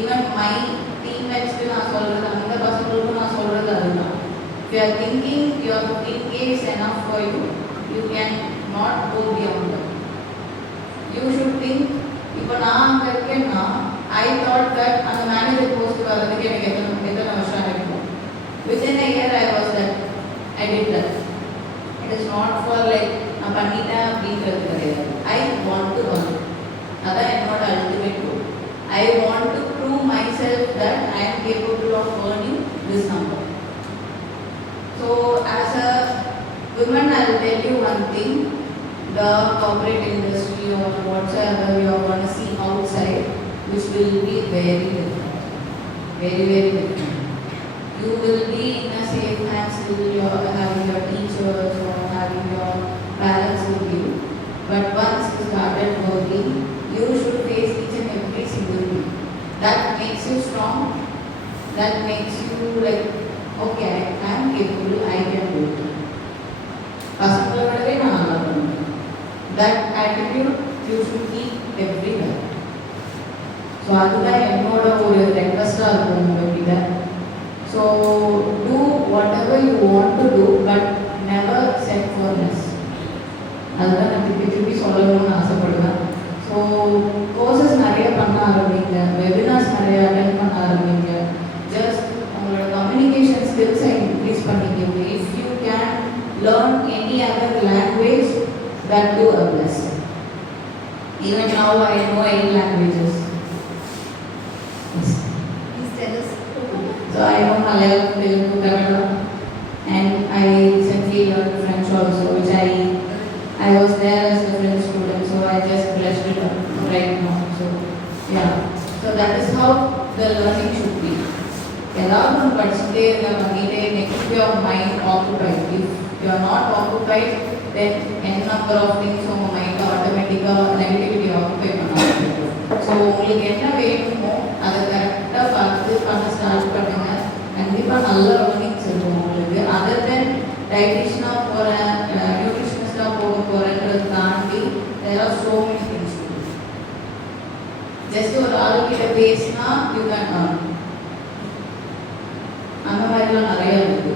Even my teammates க்கு நான் சொல்றது அந்த பசங்களுக்கும் நான் சொல்றது அதுதான். If you are thinking your 15K is enough for you, you can not go beyond that. You should think, இப்போ நான் அங்கே இருக்கேன்னா I thought that அந்த மேனேஜர் போஸ்ட் வரதுக்கு எனக்கு எத்தனை வருஷம் இருக்கும். Within a year I was that, I did that. It is not for like நான் பண்ணிட்டேன் அப்படின்றது கிடையாது. I want to earn. அதான் என்னோட ultimate goal. I want to prove myself that I am capable of earning this number. So as a woman, I will tell you one thing. The corporate industry or whatsoever you are going to see outside, which will be very different. Very, very different. You will be in a safe hands till you are having your teachers or having your parents with you. But once you started working, you should face each and every single thing. That makes you strong. That makes you like, okay, I am capable, I can do it. பசங்களோடவே நான் நல்லா பண்ணுவேன். That attitude you should keep everywhere. So அதுதான் என்னோட ஒரு ரெக்வெஸ்டாக இருக்கும் உங்ககிட்ட. So do whatever you want to do, but never set for less. அதுதான் நான் திருப்பி சொல்லணும்னு ஆசைப்படுவேன். ஸோ கோர்சஸ் நிறைய பண்ண ஆரம்பிங்க, வெபினார்ஸ் நிறைய அட்டென்ட் பண்ண ஆரம்பிங்க. ஜஸ்ட் உங்களோட கம்யூனிகேஷன் ஸ்கில்ஸை இன்க்ரீஸ் பண்ணிக்கோங்க. If you can learn any other language, that too a blessing. Even now I know 8 languages. Yes. Please tell us. So I know Malayalam, Telugu, Kannada, and I recently learned French also, which I was there as a French student, so I just blessed it up right now. So yeah, so that is how the learning should be. எல்லாரும் படிச்சுட்டே இருக்க பண்ணிட்டே next your mind occupied. If you are not occupied, then n number of things உங்க மைண்ட் ஆட்டோமேட்டிக்காக negativity occupy பண்ணாங்க. ஸோ உங்களுக்கு என்ன வேணுமோ அதை கரெக்டாக பார்த்து பண்ண ஸ்டார்ட் பண்ணுங்க. கண்டிப்பாக நல்ல லேர்னிங்ஸ் இருக்கும் உங்களுக்கு. அதர் தென் டயட்டிஷனாக போகிறேன், நியூட்ரிஷனிஸ்டாக போக போகிறேன்றதை தாண்டி there are so many things to do. Just ஒரு ஆளுக்கிட்ட பேசினா யூ கேன் earn. அந்த மாதிரிலாம் நிறைய இருக்குது.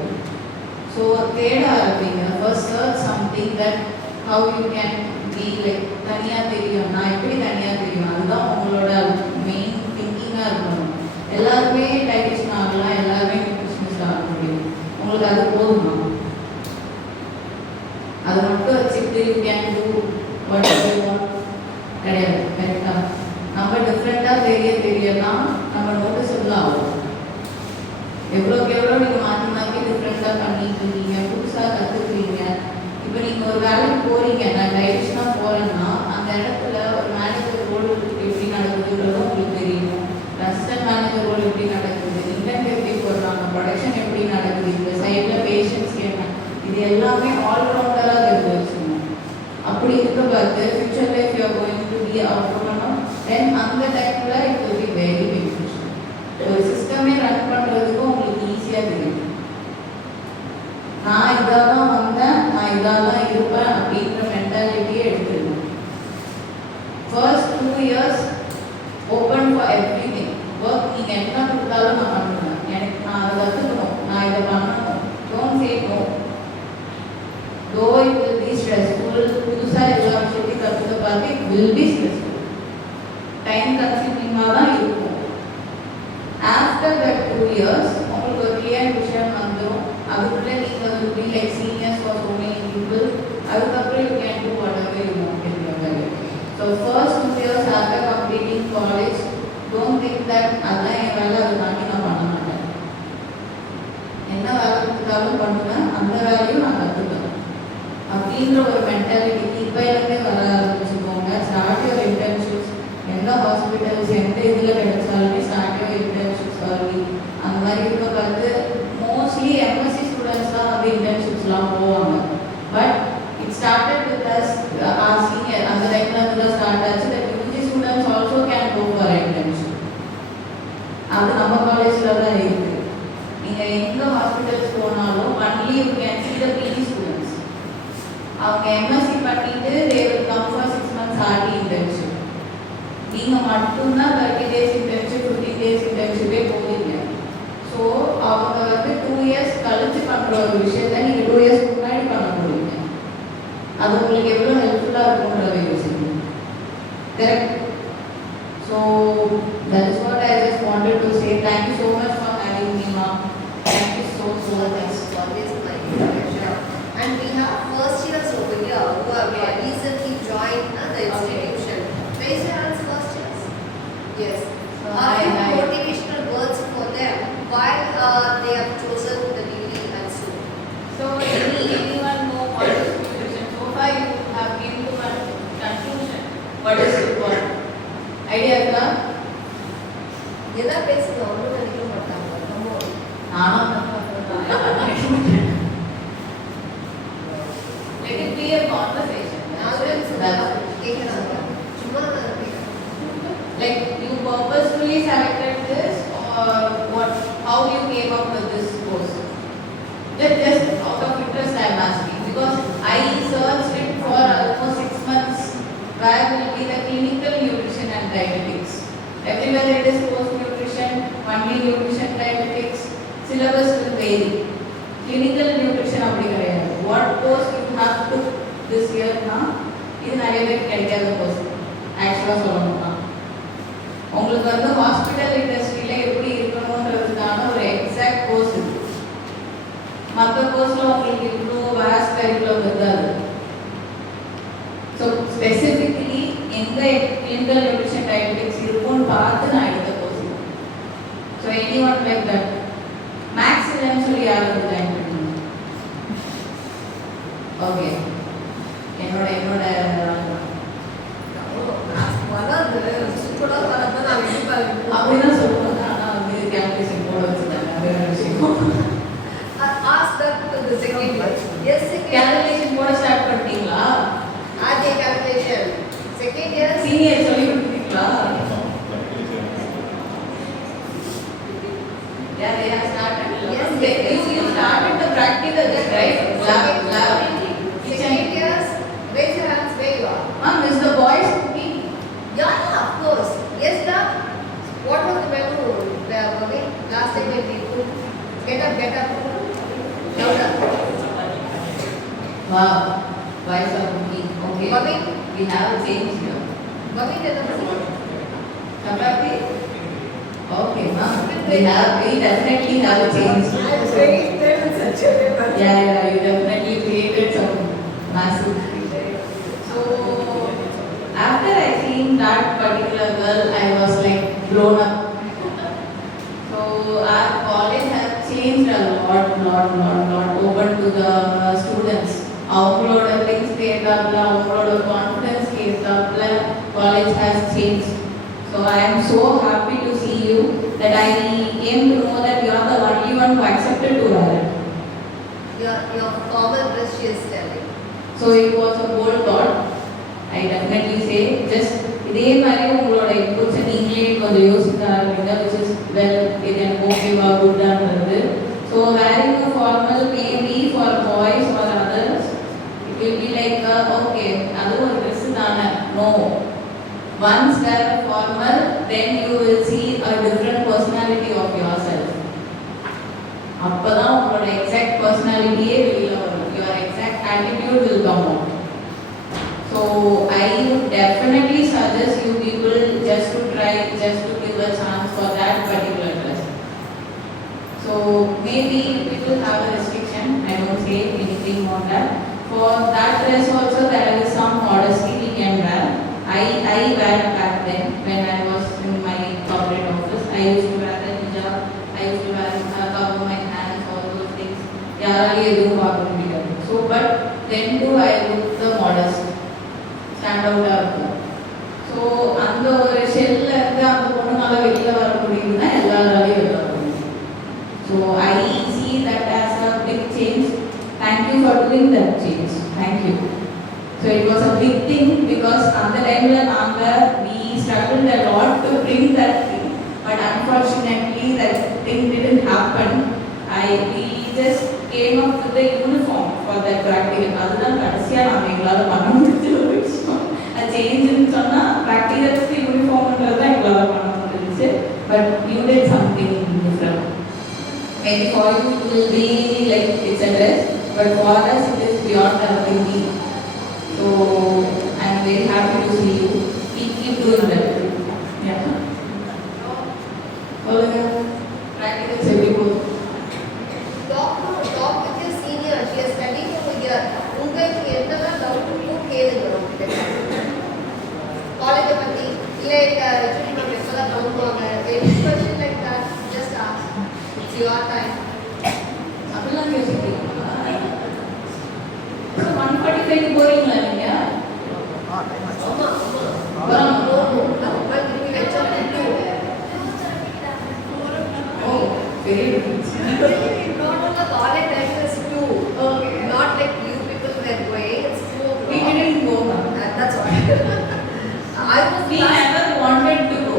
ஸோ தேட ஆரம்பிங்க. First search something that how you can be like தனியாக தெரியும், நான் எப்படி தனியாக தெரியும், அதுதான் உங்களோட மெயின் திங்கிங்காக இருக்கணும். எல்லாருமே டயட்டிஷன் ஆகலாம், எல்லாருமே நியூட்ரிஷனிஸ்ட் ஆக முடியும். உங்களுக்கு அது போதுமா? அதை மட்டும் வச்சுட்டு you can do what you want கிடையாது. கரெக்டாக நம்ம டிஃப்ரெண்ட்டாக தெரியலாம், நம்ம நோட்டிசபிள் ஆகும். எவ்வளோக்கு எவ்வளோ நீங்கள் மாற்றி மாற்றி டிஃப்ரெண்ட்டாக பண்ணிட்டு இருக்கீங்க, புதுசாக கற்றுக்குறீங்க. இப்போ நீங்கள் ஒரு வேலைக்கு போகிறீங்க, நான் டயட்டிஷனாக போகிறேன்னா அந்த இடத்துல ஒரு மேனேஜர் ரோல் எப்படி நடக்குதுன்றதும் உங்களுக்கு தெரியணும். அசிஸ்டன்ட் மேனேஜர் ரோல் எப்படி நடக்குது, இன்டென்ட் எப்படி போடுறாங்க, ப்ரொடக்ஷன் எப்படி நடக்குது, இந்த சைடில் பேஷன்ஸ் என்ன, இது எல்லாமே ஆல்ரவுண்டராக தெரிஞ்சு வச்சுக்கணும். அப்படி இருக்க பார்த்து future life you are going to be out then அந்த டைமில் it will be very beneficial. ஒரு சிஸ்டமே ரன் பண்ணுறதுக்கும் உங்களுக்கு ஈஸியாக தெரியும். நான் இதாக தான் வந்தேன், நான் இதாக தான் இருப்பேன் அப்படின்ற மென்டாலிட்டியே எடுத்துருக்கேன். ஃபர்ஸ்ட் 2 years open for every thing. Work நீங்கள் என்ன கொடுத்தாலும் நான் பண்ணுவேன், எனக்கு நான் அதை கற்றுக்கணும், நான் இதை பண்ணணும். Don't say no. Though it will be stressful. புதுசாக எல்லா விஷயத்தையும் கற்றுக்க பார்த்து it will be stressful, time கன்சியூமிங்காக தான் இருக்கும். ஆஃப்டர் தட் 2 years உங்களுக்கு ஒரு கிளியர் விஷயம் வந்துடும். அதுக்குள்ளே நீங்கள் will be like seniors for so many people. அதுக்கப்புறம் you can do whatever you want in your career. So first 2 years after completing college, don't think that அதான் என் வேலை, அதை தாண்டி நான் பண்ண மாட்டேன். என்ன வேலை கொடுத்தாலும் பண்ணுவேன், அந்த வேலையும் நான் கற்றுப்பேன் அப்படின்ற ஒரு மென்டாலிட்டிக்கு இப்போலேருந்தே வர ஆரம்பிச்சுக்கோங்க. Start your internships. எந்த ஹாஸ்பிட்டல்ஸ் எந்த இதில் கிடைச்சாலுமே ஸ்டார்ட் யுவர் இன்டர்ன்ஷிப்ஸ் early. அந்த மாதிரி இருக்க பார்த்து மோஸ்ட்லி எம்எஸ்சி ஸ்டூடெண்ட்ஸ்லாம் வந்து இன்டர்ன்ஷிப்ஸ்லாம் போவாங்க. But it started with us our senior. அந்த டைமில் வந்து ஸ்டார்ட் ஆச்சு. That UG students also can go for internship. அது நம்ம காலேஜில் தான் இருக்குது. நீங்கள் எங்கே ஹாஸ்பிட்டல்ஸ் போனாலும் only you can see the PG students. அவங்க எம்எஸ்சி பண்ணிட்டு they will come for 6 months RD internship. நீங்கள் மட்டும்தான் 30 days internship 15 days internship போவீங்க. ஸோ அவங்க வந்து 2 years கழிச்சு பண்ணுற ஒரு விஷயத்தை நீங்கள் 2 years முன்னாடி பண்ண முடியுங்க. அது உங்களுக்கு எவ்வளோ ஹெல்ப்ஃபுல்லாக இருக்குன்றதை யோசிக்கணும். Correct? So that is what I just wanted to say. Thank you so much for having me, ma'am. Thank you so much. Always my pleasure. And we have first years over here who have recently joined the institution. Raise your hands, first years. Yes. Hi. Motivational words for them while they have chosen the degree and so. So anyone know what is nutrition? So far you have given to one conclusion. What is important? Idea இருக்கா? என்ன பேசுங்க ஒன்றும் நினைக்க மாட்டாங்க. நானும் let it be a conversation. Like you purposefully selected this or what? How you came up with this course? Just out of interest I am asking because I searched it for almost 6 months. Where will be the clinical nutrition and dietetics? Everywhere it is post nutrition, only nutrition dietetics. Syllabus will vary. Clinical nutrition அப்படி கிடையாது. What course you have to this year na இது நிறைய பேருக்கு கிடைக்காத கோர்ஸ். ஆக்சுவலாக சொல்லணும்னா உங்களுக்கு வந்து ஹாஸ்பிட்டல் இண்டஸ்ட்ரியில எப்படி இருக்கணும்ன்றதுக்கான ஒரு எக்ஸாக்ட் கோர்ஸ் இது. மற்ற கோர்ஸில் உங்களுக்கு இவ்வளோ வேஸ்ட் கரிக்குலம் இருக்காது. ஸோ ஸ்பெசிஃபிக்லி எங்கே கிளினிக்கல் நியூட்ரிஷன் டயபெட்டிக்ஸ் இருக்கும்னு பார்த்து நான் எடுத்த course. So any one like that makes இல்லைன்னு சொல்லி யாரும் ஜாயின் பண்ணுங்க. ஓகே என்னோட அப்படிதான் சொல்லுவாங்க. ஆனால் வந்து கேல்குலேஷன் போட வச்சுருந்தாங்க. அது வேற விஷயம். Ask that to the second one. Yes, second. Calculation போட ஸ்டார்ட் பண்ணிட்டீங்களா? Add the calculation. Second year. Senior சொல்லி கொடுத்தீங்களா? Yeah, they have started. Yes, you started the practical, right? Lab. Second years. Raise your hands where you are. Ma'am, is the boys cooking? Yeah, of course. Yes, sir. What was the menu? Last time when we cooked. Get up. Louder. Wow. Boys are cooking. Okay. Mummy. We have a change here. Mummy, Chapati? Okay, ma'am. We definitely have a change. I am very such a way. Yeah, you definitely created some massive. So, after I seen that particular girl, I was like blown up. So, our college has changed a lot open to the students. அவங்களோட திங்ஸ் கேட்டாப்ல அவங்களோட கான்ஃபிடன்ஸ் கேட்டாப்ல college has changed. So I am so happy to see you that I came to know that you are the only one who accepted to wear it. Your formal dress she is telling. So it was a bold thought. I definitely say just இதே மாதிரி உங்களோட inputs நீங்களே கொஞ்சம் யோசிக்க ஆரம்பிங்க which is well it can okay or good ஆனது. So wearing a formal maybe for boys or others it will be like okay அது ஒரு dress தானே. No. Once wear a formal then you will see a different personality of yourself. அப்பதான் உங்களோட exact personalityயே வெளியில வரும். Your exact attitude will come out. So I would definitely suggest you people just to try, just to give a chance for that particular dress. So maybe people have a restriction. I don't say anything on that. For that dress also there is some modesty we can wear. I wear back then when I was in my corporate office. I used to wear the hijab. I used to wear cover my hands, all those things. யாராலே எதுவும் பார்க்க முடியாது. So but then too I look the modest. Stand out இருக்கும். ஸோ அந்த ஒரு ஷெல்ல இருந்து அந்த பொண்ணுனால வெளியில வர முடியும்னா எல்லாராலையும் வெளில வர முடியும். So I see that as a big change. Thank you for doing that change. Thank you. So it was a big thing because அந்த டைம்ல நாங்க we struggled a lot to bring that thing, but unfortunately that thing didn't happen. We just came up with the uniform for that practical. அதுதான் கடைசியா நாம எங்களால பண்ண முடிஞ்ச ஒரு விஷயம். சேஞ்சுன்னு சொன்னா ப்ராக்டிகல்ஸ்க்கு யூனிஃபார்ம்ன்றது தான் maybe for you it will be like it's a dress, but for us it is beyond our thinking. So I'm very happy to see you. Keep doing that. Yeah. Practicals every good. Talk with your senior. She is studying over here. உங்களுக்கு என்னெல்லாம் டவுட் இருக்கோ கேளுங்க காலேஜை பற்றி இல்லை ஜூனி ma'am எப்போதான் கிளம்புவாங்க any question like that just ask it's your time அப்படிலாம் யோசிக்கிறீங்களா? 1:45 போறீங்களா நீங்க? Very good. Not on the college time is 2. Okay. Not like you people were going. It's 2 o'clock. We didn't go. That's why. We never wanted to go.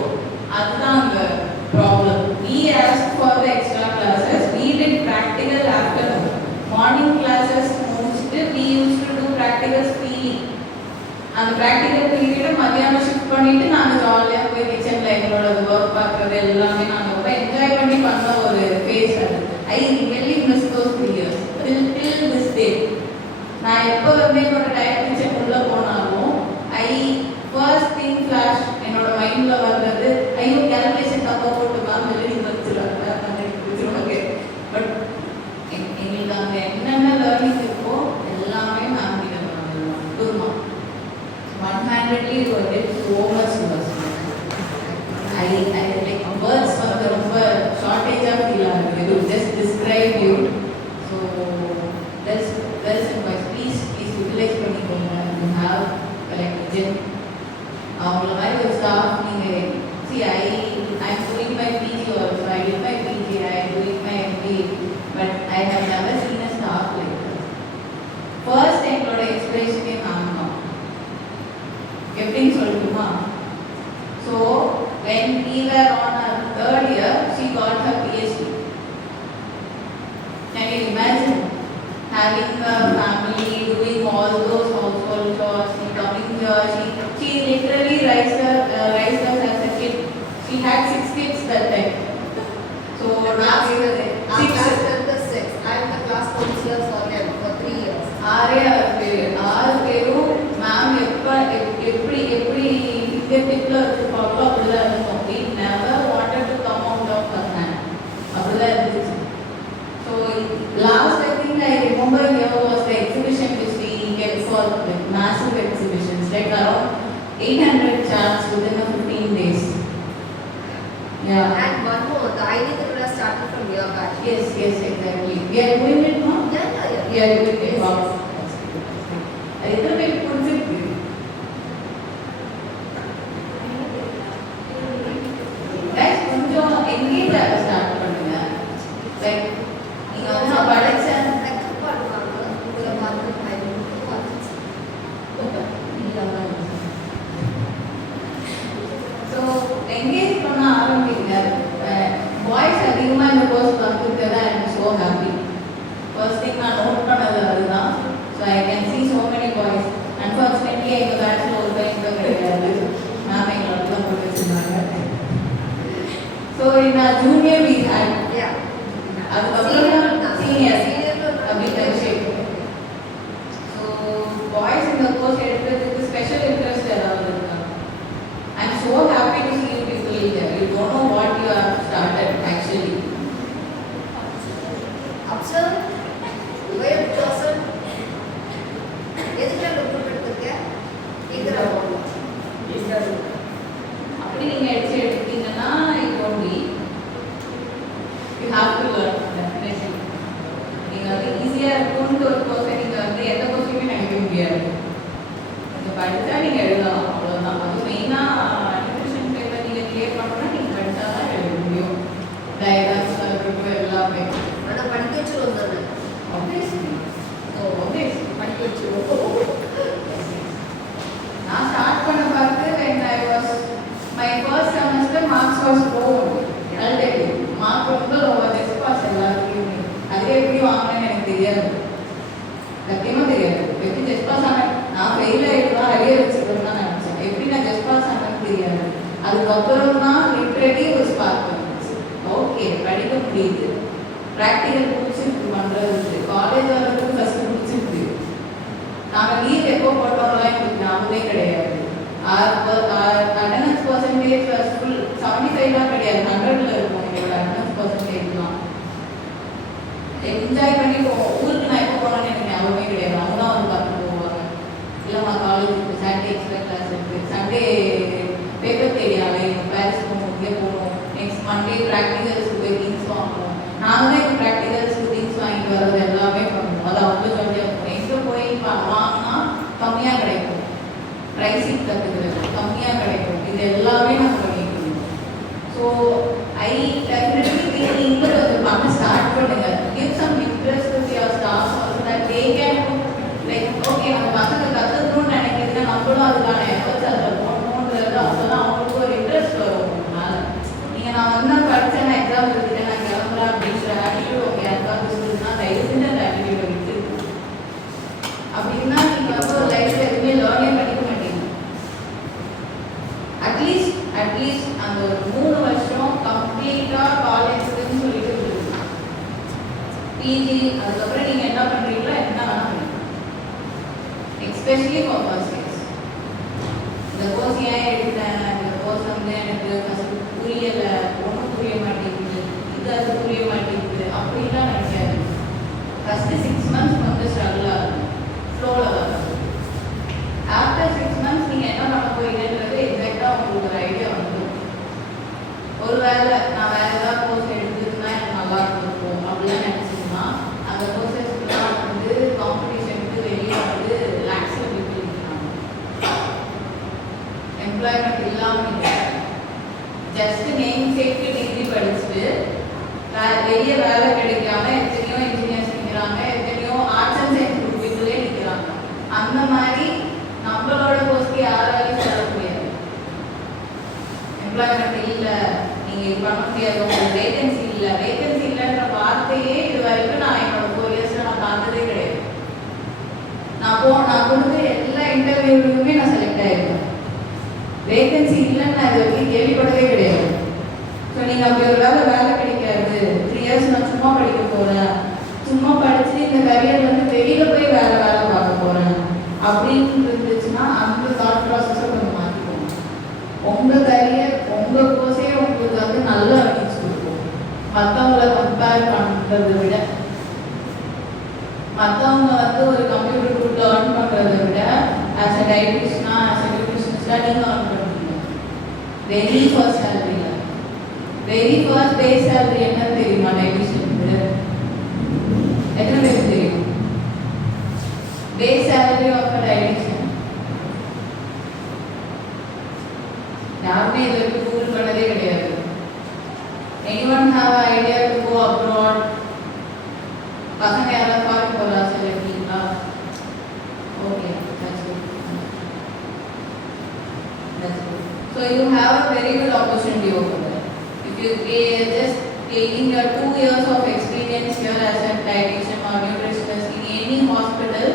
That's the problem. We asked for the extra classes. We did practical afternoon. Morning classes most we used to do practicals freely. And the practical period மதியானம் ஷிஃப்ட் பண்ணிட்டு நாங்க ஜாலியா போய் கிச்சன்ல எங்களோட வர்க் பார்க்கறது எல்லாமே நாங்க ரொம்ப என்ஜாய் பண்ணி பண்ண ஒரு ஃபேஸ் அது. I really miss those 3 years till this day. நான் எப்போ வந்து என்னோட டயட் கிச்சன் உள்ள போனாலும் first thing flash என்னோட மைண்ட்ல வர்றது ஐயோ கால்குலேஷன் தப்பா போட்டுக்கலாம் வெளியே வந்துருவாங்க ஓகே பட் எங்களுக்கு அங்கே என்னென்ன லேர்னிங் இருக்கோ எல்லாமே மேம் கிட்ட kurma one-handedly you did so much to us. I like words for the shortage of the to just describe you. So that's advice. Please utilize பண்ணிக்கோங்க. You have like gym. அவங்கள மாதிரி ஒரு staff நீங்க see I'm doing my PG also. I did my PG. I am doing my MBA. But I have never seen a staff like that. First எங்களோட inspiration நான் எப்படின்னு சொல்லட்டுமா? So when we were on our 3rd year, she got her B.SC. Can you imagine having a family, doing all those household chores, she coming here, she literally raised us as a kid. She had 6 kids that time. So now we were there. I am the class counselor for them for 3 years. ஆறு பேரும் மேம் எப்படி ஃபிங்கர் வச்சுருப்பாங்களோ அப்படிதான் இருக்கும். We never wanted to come out of her hand. அப்படிதான் இருந்துச்சு. So last I think I remember here was the exhibition which we get for like massive exhibitions like around 800 charts within 15 days. Yeah. And one more, the idea that was started from your batch. Yes, exactly. We are doing it now? Yeah. We are doing it. Wow. It புரிஞ்சிருக்கு. Guys, கொஞ்சம் எங்கேஜ் ஆக ஸ்டார்ட் பண்ணுங்க. லைக் நீங்க வந்து நான் படிச்சேன் so engage பண்ண ஆரம்பிங்க. பாய்ஸ் அதிகமாக இந்த கோர்ஸ் வந்துருக்கதா I'm so happy. First thing நான் நோட் பண்ணது அதுதான். So I can see so many boys. Unfortunately எங்கள் பேட்சில் ஒரு பையன் கூட கிடையாது. மேம் எங்களோட தான் போட்டு வச்சுருந்தாங்க. So in our junior we had அதுக்கப்புறம் senior அப்படின்ற விஷயம். ஸோ பாய்ஸ் இந்த கோர்ஸ் எடுக்கிறதுக்கு ஸ்பெஷல் இன்ட்ரெஸ்ட் ஏதாவது இருக்கா? I'm so happy to see you people here. You don't know what you have started actually. Observe, well chosen. எதுக்கு லுக் எடுத்துக்க? கேக்குறோம். அப்படி நீங்க எடுத்தீங்கன்னா it won't be. You have to learn definitely. நீங்க வந்து ஈஸியா இருக்கும்னு ஒரு கோர்ஸ் நீங்க வந்து எந்த கோர்ஸுமே நினைக்க முடியாது. நீங்க படிச்சா நீங்க எழுதலாம் அவ்வளவுதான். அது மெயினா நியூட்ரிஷன் பேப்பர் நீங்க கிளியர் பண்ணா நீங்க படிச்சா தான் எழுத முடியும். டயக்ராம்ஸ் எல்லாமே ஆனா படிக்க வச்சிருவோம் தானே. obviously படிக்க வச்சிருவோம். நான் ஸ்டார்ட் பண்ண பார்த்து when I was my first semester marks was low. I'll tell you mark ரொம்ப low just pass எல்லாருக்குமே. அது எப்படி வாங்கணும்னு எனக்கு தெரியாது. சத்தியமா தெரியாது. எப்படி just pass ஆன நான் ஃபெயில் ஆயிடுவா அரியர் வச்சுக்கணும்னு தான் நினைச்சேன். எப்படி நான் just pass ஆனேன்னு தெரியாது. அதுக்கப்புறம் தான் லிட்ரலி ஒரு ஸ்பார்க் வந்துச்சு. ஓகே படிக்க முடியுது. ப்ராக்டிக்கல் பிடிச்சிருக்கு பண்ணுறது. காலேஜ் வர்றதுக்கு ஃபஸ்ட்டு பிடிச்சிருக்கு. நாங்கள் லீவ் எப்போ போட்டோம்லாம் எங்களுக்கு ஞாபகமே கிடையாது. அட்டண்டன்ஸ் பர்சன்டேஜ் ஃபுல் 75 கிடையாது, 100ல் இருக்கும் எங்களோட அட்டண்டன்ஸ் பர்சன்டேஜ்லாம். என்ஜாய் பண்ணி போவோம். ஊருக்கு நான் எப்போ போனோன்னு எனக்கு ஞாபகமே கிடையாது. அவங்க தான் வந்து பார்த்து போவாங்க. இல்லைம்மா காலேஜ் இருக்குது, சாட்டர்டே எக்ஸ்ட்ரா கிளாஸ் இருக்குது, சண்டே பேப்பர் தெரியாங்க, எங்கள் பேரண்ட்ஸ் போகணும், இங்கே போகணும், நெக்ஸ்ட் மண்டே ப்ராக்டிகல்ஸுக்கு போய் திங்ஸ் வாங்கணும். நாங்களே இப்போ ப்ராக்டிகல்ஸுக்கு திங்ஸ் வாங்கிட்டு வர்றது எல்லாமே பண்ணுவோம். அது அவ்வளோ ஜாலியாக இருக்கும். எங்கே போய் வாங்கினா கம்மியாக கிடைக்கும், ப்ரைஸிங் கற்றுக்கிறது கம்மியாக கிடைக்கும். இது எல்லாமே நம்ம பண்ணிட்டு இருந்தோம். ஸோ ஐ டெஃபினெட்லி திங்க் நீங்கள் கொஞ்சம் பண்ண ஸ்டார்ட் பண்ணுங்க. Give some interest with your staffs also that they can like okay நம்ம பசங்க கற்றுக்கணும்னு நினைக்கிறதுனா நம்மளும் அதுக்கான எஃபர்ட்ஸ் அதில் போடணுன்றது அப்போதான் அவங்களுக்கு ஒரு இன்ட்ரெஸ்ட் வரும். அதனால நீங்கள் நான் வந்து படித்தேன், நான் எக்ஸாம் எழுதிட்டேன், நான் கிளம்புறேன் அப்படின்ற ஆட்டிடியூட் ஓகே அதுக்காக இருந்ததுன்னா தயவு செஞ்சு அந்த ஆட்டிடியூட் விட்டு அப்படின்னா நீங்கள் வந்து ஒரு லைஃப்பில் எதுவுமே லேர்னே பண்ணிக்க மாட்டீங்க. அட்லீஸ்ட் அந்த ஒரு 3 வருஷம் கம்ப்ளீட்டாக காலேஜுக்குன்னு சொல்லிட்டு பிஜி அதுக்கப்புறம் நீங்கள் என்ன பண்ணுறீங்களோ என்ன வேணால் பண்ணுங்க. Especially for first years. இந்த கோர்ஸ் ஏன் எடுத்தேன், இந்த கோர்ஸ் வந்து எனக்கு ஃபஸ்ட்டு புரியலை, ஒன்றும் புரிய மாட்டேங்குது, இது அது புரிய மாட்டேங்குது அப்படின்லாம் நினைக்காது. ஃபஸ்ட்டு 6 months வந்து ஸ்ட்ரகிள் ஆகும், ஃப்ளோவில் தான். ஆஃப்டர் 6 months நீங்கள் என்ன பண்ண போறீங்கன்றது எக்ஸாக்டாக உங்களுக்கு ஒரு ஐடியா வந்துடும். ஒரு வேளை நான் வேறு ஏதாவது கோர்ஸ் எடுத்துருந்தா எனக்கு நல்லா இருக்கும் அப்படிலாம் நினச்சிங்கன்னா அந்த கோர்சஸ்லாம் வந்து காம்படிஷனுக்கு வெளியே வந்து லேக்ஸில் விட்டுருக்காங்க. எம்ப்ளாய்மெண்ட் இல்லாமல் இல்லை, ஜஸ்ட் நேம் சேஃப்டி டிகிரி படிச்சுட்டு வெளியே வேலை கிடைக்காம எத்தனையோ இன்ஜினியர்ஸ் நிற்கிறாங்க, எத்தனையோ ஆர்ட்ஸ் அண்ட் சயின்ஸ் குரூப்புகளே நிற்கிறாங்க. அந்த மாதிரி நம்மளோட கோர்ஸ்க்கு யாராலையும் சொல்ல முடியாது. எம்ப்ளாய்மெண்ட் இல்லை, நீங்கள் இது பண்ண முடியாது, உங்களுக்கு வேகன்சி இல்லைன்ற வார்த்தையே இது வரைக்கும் நான் என்னோட 4 yearsல நான் பார்த்ததே கிடையாது. நான் கொடுத்து எல்லா இன்டர்வியூலையுமே நான் செலக்ட் ஆகிருக்கேன். வேகன்சி இல்லைன்னு நான் இது வரைக்கும் கேள்விப்பட்டதே கிடையாது. ஸோ நீங்கள் அப்படி ஒரு வேலை கிடைக்காது, 3 years நான் சும்மா படிக்க போகிறேன், சும்மா படித்து இந்த கரியர் வந்து வெளியில் போய் வேலை பார்க்க போகிறேன் அப்படின்னு இருந்துச்சுன்னா அந்த தாட் ப்ராசஸை கொஞ்சம் மாற்றிக்கோங்க. உங்கள் கரியர் உங்கள் கோர்ஸே உங்களுக்கு வந்து நல்ல அர்னிங்ஸ் கொடுக்கும். மற்றவங்களை கம்பேர் பண்ணுறதை விட, மற்றவங்க வந்து ஒரு கம்ப்யூட்டர் குரூப்பில் ஏர்ன் பண்ணுறதை விட ஆஸ் அ டயட்டிஷனா ஆஸ் அ நியூட்ரிஷனிஸ்டாக நீங்கள் ஏர்ன் பண்ணுறீங்க. வெரி ஃபர்ஸ்ட் சேலரியில் வெரி ஃபர்ஸ்ட் பேஸ் சேலரி என்ன தெரியுமா டயட்டிஷனுக்கு? எத்தனை பேருக்கு தெரியும்? Base salary of a dietitian யாருமே இது வரைக்கும் கூகுள் பண்ணதே கிடையாது. anyone have an idea to go abroad? பசங்க யாராவது பார்க்க போகிறா சார் எப்படிங்களா? Okay, that's good. So you have a very good opportunity over there. If you just gaining your 2 years of experience here as a dietitian or nutritionist in any hospital,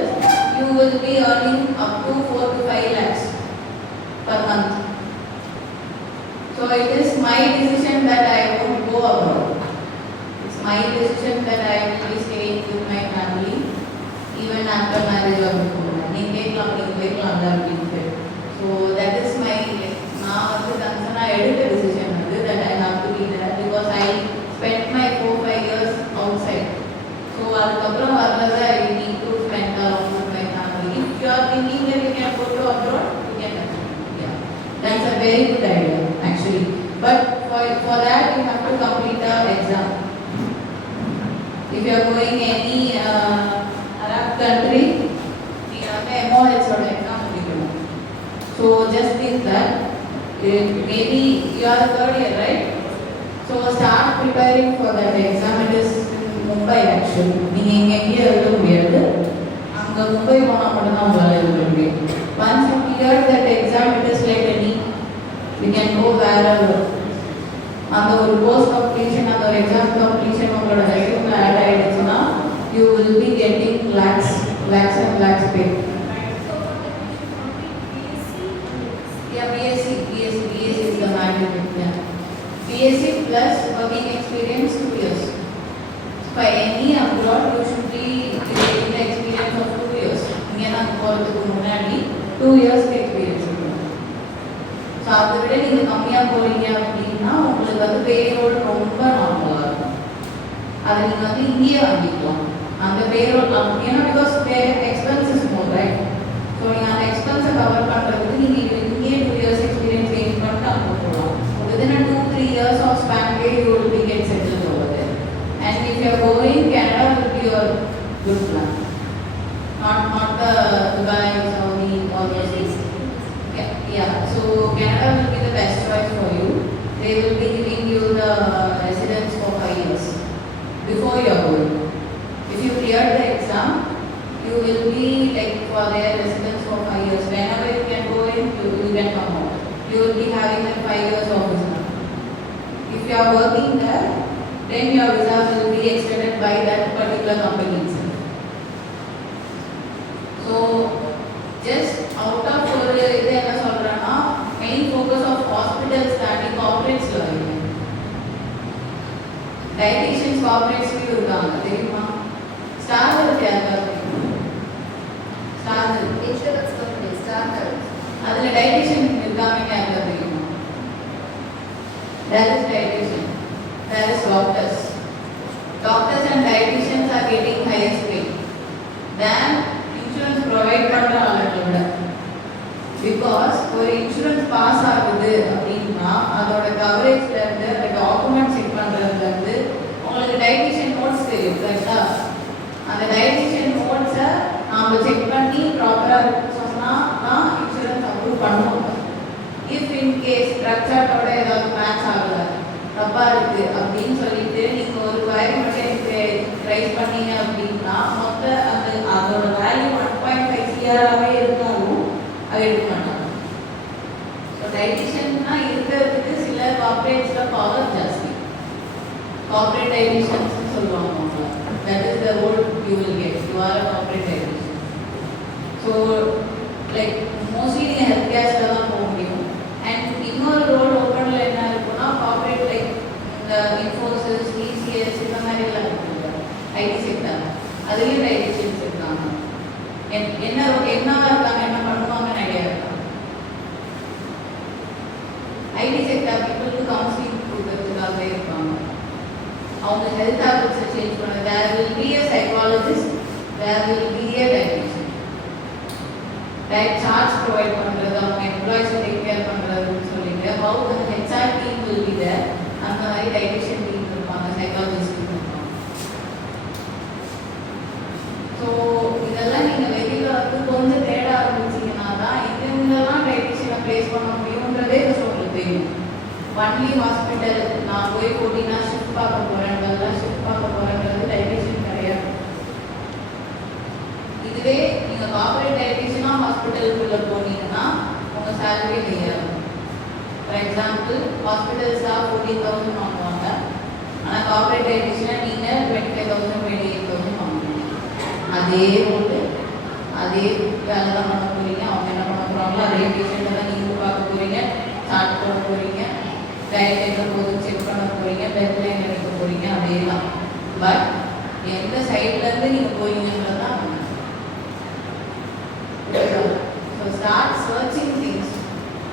you will be earning up to 4 to 5 lakhs per month. So it is my decision that I won't go abroad. It's my decision that I will be staying with my family even after marriage or before. So that is my decision that I have to be there because I spent my 4-5 years outside. So I need to spend along with my family. If you are thinking that you can go to abroad, you can actually. Yeah, that's a very good idea actually. But for that you have to complete the exam. If you are going any Arab country, you have a MOH or exam. So just think that maybe you are the 3rd year, right? So start preparing for that exam. It is in Mumbai actually. நீங்க எங்கே எழுத முடியாது, அங்கே மும்பை போனால் மட்டும்தான் உங்களால் எழுத முடியும். Once you clear that exam, it is like any, you can go wherever. அந்த ஒரு கோர்ஸ் கம்ப்ளீஷன், அந்த ஒரு எக்ஸாம் கம்ப்ளீஷன் உங்களோட ரெஸ்யூம்ல ஆட் ஆயிடுச்சுன்னா you will be getting lakhs and lakhs paid. Yeah, B.SC is the mandate. Yeah. B.SC plus working experience 2 years. for any abroad you should be getting the experience of 2 years. இங்கே நான் போகிறதுக்கு முன்னாடி 2 years experience இருக்கும். ஸோ அதை விட நீங்கள் கம்மியாக போகிறீங்க அப்படின்னா உங்களுக்கு வந்து பேரோல் ரொம்ப நார்மலாக இருக்கும். அதை நீங்கள் வந்து இங்கேயே வாங்கிக்கலாம். அந்த பேரோல் ஏன்னா because expenses more right. So நீங்கள் அந்த எக்ஸ்பென்ஸை கவர் பண்ணுறதுக்கு நீங்கள் இங்கேயே 2 years experience கெயின் பண்ணிட்டு அங்கே போகலாம். Within a 2-3 years of span, you will be get settled over there. And if you are going, Canada will be your good plan. Not the Dubai, Saudi, all those things. Yeah. So Canada will be the best choice for you. They will be giving you the residence for 5 years before you are going. If you clear the exam, you will be like for their residence for 5 years. Whenever you can go in, you can come out. You will be having a 5 years of visa. If you are working there, then your visa will be extended by that particular company itself. So, just out of இது என்ன சொல்றேன்னா main focus of hospitals தாண்டி corporates ல இருக்கு. Dietitians corporates ல இருக்காங்க தெரியுமா? Star Health யாராவது Star Health Insurance company, Star Health. அதுல dietitian இருக்காங்க யாராவது தெரியுமா? There is dietitian. There is doctors. Doctors and dietitians are getting highest pay than insurance provide பண்ற ஆளுங்களோட. Because ஒரு insurance pass ஆகுது அப்படின்னா அதோட கவரேஜ்ல இருந்து அந்த டாக்குமெண்ட் செக் பண்றதுல இருந்து உங்களுக்கு dietitian notes தெரியும் கரெக்டா? அந்த dietitian notes-அ நாம செக் பண்ணி ப்ராப்பரா சொன்னா தான் இன்சூரன்ஸ் அப்ரூவ் பண்ணுவாங்க. இஃப் இன் கேஸ் ட்ரக் சார்ட்டோட ஏதாவது மேட்ச் ஆகல தப்பா இருக்கு அப்படின்னு சொல்லிட்டு நீங்க ஒரு குவாரி மட்டும் ரைஸ் பண்ணீங்க அப்படின்னா மொத்த அந்த அதோட வேல்யூ 1.5 CR-ஆவே இருந்தாலும் அது எடுக்க மாட்டாங்க. ஸோ டைட்டிஷியன்னா இருக்கிறதுக்கு சில கார்பரேட்ஸ்ல பவர் ஜாஸ்தி. கார்பரேட் டைட்டிஷியன்ஸ் சொல்லுவாங்க அவங்க. That is the role you will get. You are a corporate dietitian. So like mostly நீங்கள் ஹெல்த் கேர்ஸில் தான் போக முடியும். அண்ட் இன்னொரு ரோல் ஓப்பனில் என்ன இருக்குன்னா கார்பரேட் லைக் இந்த இன்ஃபோசிஸ், டிசிஎஸ் இந்த மாதிரிலாம் இருக்குல்ல ஐடி செக்டர், அதுலேயும் டைட்டிஷியன்ஸ் இருக்காங்க. என்னவா இருக்காங்க, என்ன பண்ணுவாங்கன்னு ஐடியா இருக்காங்க. ஐடி செக்டர் பீப்புளுக்கு கவுன்சிலிங் கொடுக்கறதுக்காக இருப்பாங்க. அவங்க ஹெல்த் ஹேபிட்ஸை சேஞ்ச் பண்ண there will be a psychologist, there will be a dietitian. Direct charge provide பண்ணுறது, அவங்க எம்ப்ளாயிஸை டேக் கேர் பண்ணுறதுன்னு சொல்லிட்டு how the HR team will be there. அந்த மாதிரி டைட்டிஷியன் டீம் இருப்பாங்க, சைக்காலஜிஸ்ட் டீம் இருப்பாங்க. ஸோ இதெல்லாம் நீங்கள் வெளியில் வந்து கொஞ்சம் தேட ஆரம்பிச்சிங்கன்னா தான் இதுங்கெல்லாம் டைட்டிஷியனை ப்ளேஸ் பண்ண முடியுன்றதே ஃபஸ்ட் உங்களுக்கு தெரியும். ஒன்லி ஹாஸ்பிட்டல் நான் போய் போட்டிங்கன்னா ஷிஃப்ட் பார்க்க போகிறேன்றதெல்லாம் ஷிஃப்ட் பார்க்க போகிறேன்றது டைட்டிஷியன் கிடையாது. இதுவே நீங்கள் கார்பரேட் டைட்டிஷியனாக ஹாஸ்பிட்டலுக்குள்ளே போனீங்கன்னா உங்கள் salary higher. For example hospital staff 14,000 வாங்குவாங்க. ஆனால் கார்பரேட் டைட்டிஷியனாக நீங்கள் 25,000 28,000 வாங்குவீங்க. அதே ரோடு அதே வேலை தான் பண்ண போகிறீங்க. அவங்க என்ன பண்ண போகிறாங்களோ அதே பேஷண்ட்டை தான் நீங்கள் பார்க்க போகிறீங்க, சார்ட் போட போகிறீங்க, டயட் என்ன போதும் செக் பண்ண போகிறீங்க, பெட் லைன் எடுக்க போகிறீங்க, அதே தான். பட் எந்த சைட்லேருந்து நீங்கள் போகிறீங்கன்றது தான் ஸோ ஸ்டார்ட் சர்ச்சிங் திங்ஸ்.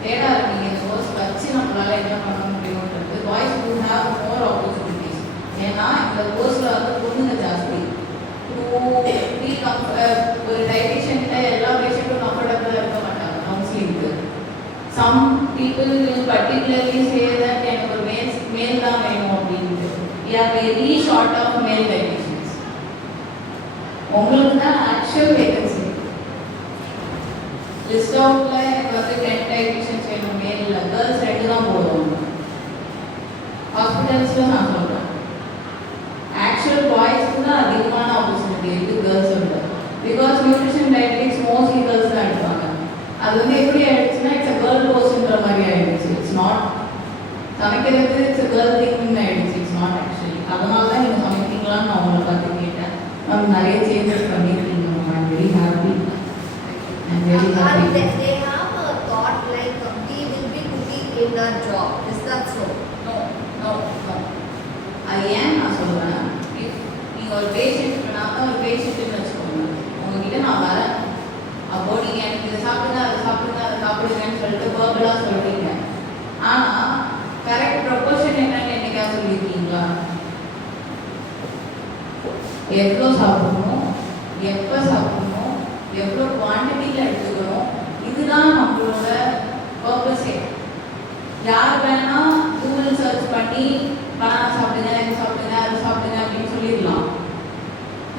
தேட ஆரம்பிங்க. இந்த கோர்ஸ் வச்சு நம்மளால் என்ன பண்ண முடியும்ன்றது. Boys to have more opportunities. ஏன்னா இந்த கோர்ஸில் வந்து பொண்ணுங்க ஜாஸ்தி. ஒரு டைட்டிஷியன்கிட்ட எல்லா பேஷண்ட்டும் கம்ஃபர்டபுளாக இருக்க மாட்டாங்க கவுன்சிலிங்க்கு. Some people will particularly say that எனக்கு ஒரு மேல் தான் வேணும் அப்படின்ட்டு. We are very short of male dietitians. உங்களுக்கு தான் ஆக்சுவல் வேகன்சி லிஸ்ட் அவுட்ல எனக்கு வந்து 10 டைட்டிஷியன்ஸ் வேணும் மேலில். கேர்ள்ஸ் 2 தான் போடுவாங்க ஹாஸ்பிட்டல்ஸில். நான் சொல்கிறேன் ஆக்சுவல் பாய்ஸ்க்கு தான் அதிகமான ஆப்பர்ச்சுனிட்டி இருக்குது கேர்ள்ஸோட. Because nutrition dietetics mostly girls தான் எடுப்பாங்க. அது வந்து எப்படி ஆயிடுச்சுன்னா இட்ஸ் அ கேர்ள் கோர்ஸ்ன்ற மாதிரி ஆயிடுச்சு. இட்ஸ் நாட் சமைக்கிறது, இட்ஸ் அ கேர்ள் திங்னு ஆயிடுச்சு. It's not actually. அதனால தான் நீங்கள் சமைப்பீங்களான்னு நான் உங்களை பார்த்து கேட்டேன். நம்ம நிறைய சேஞ்சஸ் பண்ணியிருக்கீங்க. I am very happy. I am very happy. They have a thought like we will be cooking in our job. Is that so? No. அது ஏன் நான் சொல்கிறேன், ஒரு பேஷண்ட் நான் தான் ஒரு பேஷண்ட்டுன்னு வச்சுக்கோங்க, உங்ககிட்ட நான் வரேன், அப்போ நீங்கள் எனக்கு இதை சாப்பிடுங்க அதை சாப்பிடுங்க அதை சாப்பிடுங்கன்னு சொல்லிட்டு வேர்பலாக சொல்கிறீங்க. ஆனால் கரெக்ட் ப்ரொபோர்ஷன் என்னன்னு என்னைக்கா சொல்லியிருக்கீங்களா? எவ்வளோ சாப்பிடணும், எப்போ சாப்பிடணும், எவ்வளோ குவான்டிட்டியில் எடுத்துக்கணும், இதுதான் நம்மளோட பர்பஸே. யார் வேணா கூகுள் சர்ச் பண்ணி பனானா சாப்பிடுங்க இது சாப்பிடுங்க அது சாப்பிடுங்க அப்படின்னு சொல்லிடலாம்.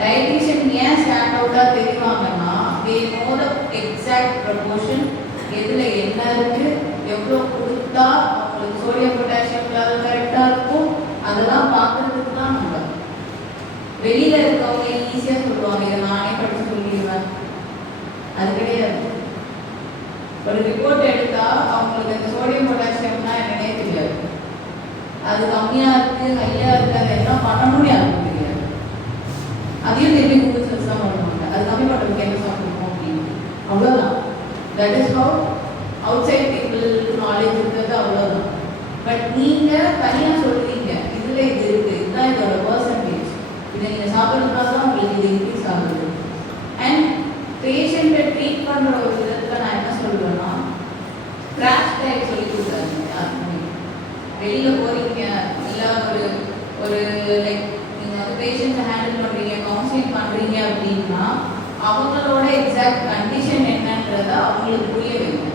டயட்டிஷியன் ஏன் ஸ்டாண்ட் அவுட்டாக தெரிவாங்கன்னா they know the exact proportion, எதில் என்ன இருக்குது, எவ்வளோ கொடுத்தா அவங்களுக்கு சோடியம் பொட்டாசியம் லெவல் கரெக்டாக இருக்கும், அதெல்லாம் பார்க்குறதுக்கு தான் நம்ம. வெளியில் இருக்கவங்க ஈஸியாக சொல்லுவாங்க, இதை நானே படித்து சொல்லிடுவேன், அது கிடையாது. ஒரு ரிப்போர்ட் எடுத்தால் அவங்களுக்கு அந்த சோடியம் பொட்டாசியம்னா என்னன்னே தெரியாது, அது கம்மியாக இருக்குது ஹையாக இருக்குது அதை என்ன பண்ணணும்னு யாருக்கும் தெரியாது. அதையும் திரும்பி கூகுள் சர்ச் தான் பண்ணுவாங்க, அது கம்மி பண்ணுறதுக்கு என்ன சாப்பிடணும் அப்படின்னு, அவ்வளோதான். That is how outside பீப்புளுக்கு நாலேஜ் இருக்கிறது, அவ்வளோதான். பட் நீங்கள் தனியாக சொல்கிறீங்க இதில் இது இருக்குது, இதுதான் இதோட பர்சன்டேஜ், இதை நீங்கள் சாப்பிட்றதுனால தான் உங்களுக்கு இது இன்க்ரீஸ் ஆகுது. அண்ட் பேஷண்ட்டை ட்ரீட் பண்ணுற ஒரு விதத்தில் நான் என்ன சொல்லுவேன்னா, கிராஷ் டயட் சொல்லி கொடுக்குறாங்க யாருக்குமே. வெளியில் போகிறீங்க இல்லை ஒரு லைக் நீங்கள் வந்து பேஷண்ட்டை ஹேண்டில் பண்ணுறீங்க, கவுன்சிலிங் பண்ணுறீங்க அப்படின்னா அவங்களோட எக்ஸாக்ட் கண்டிஷன் என்னன்றதை அவங்களுக்கு புரிய வைங்க.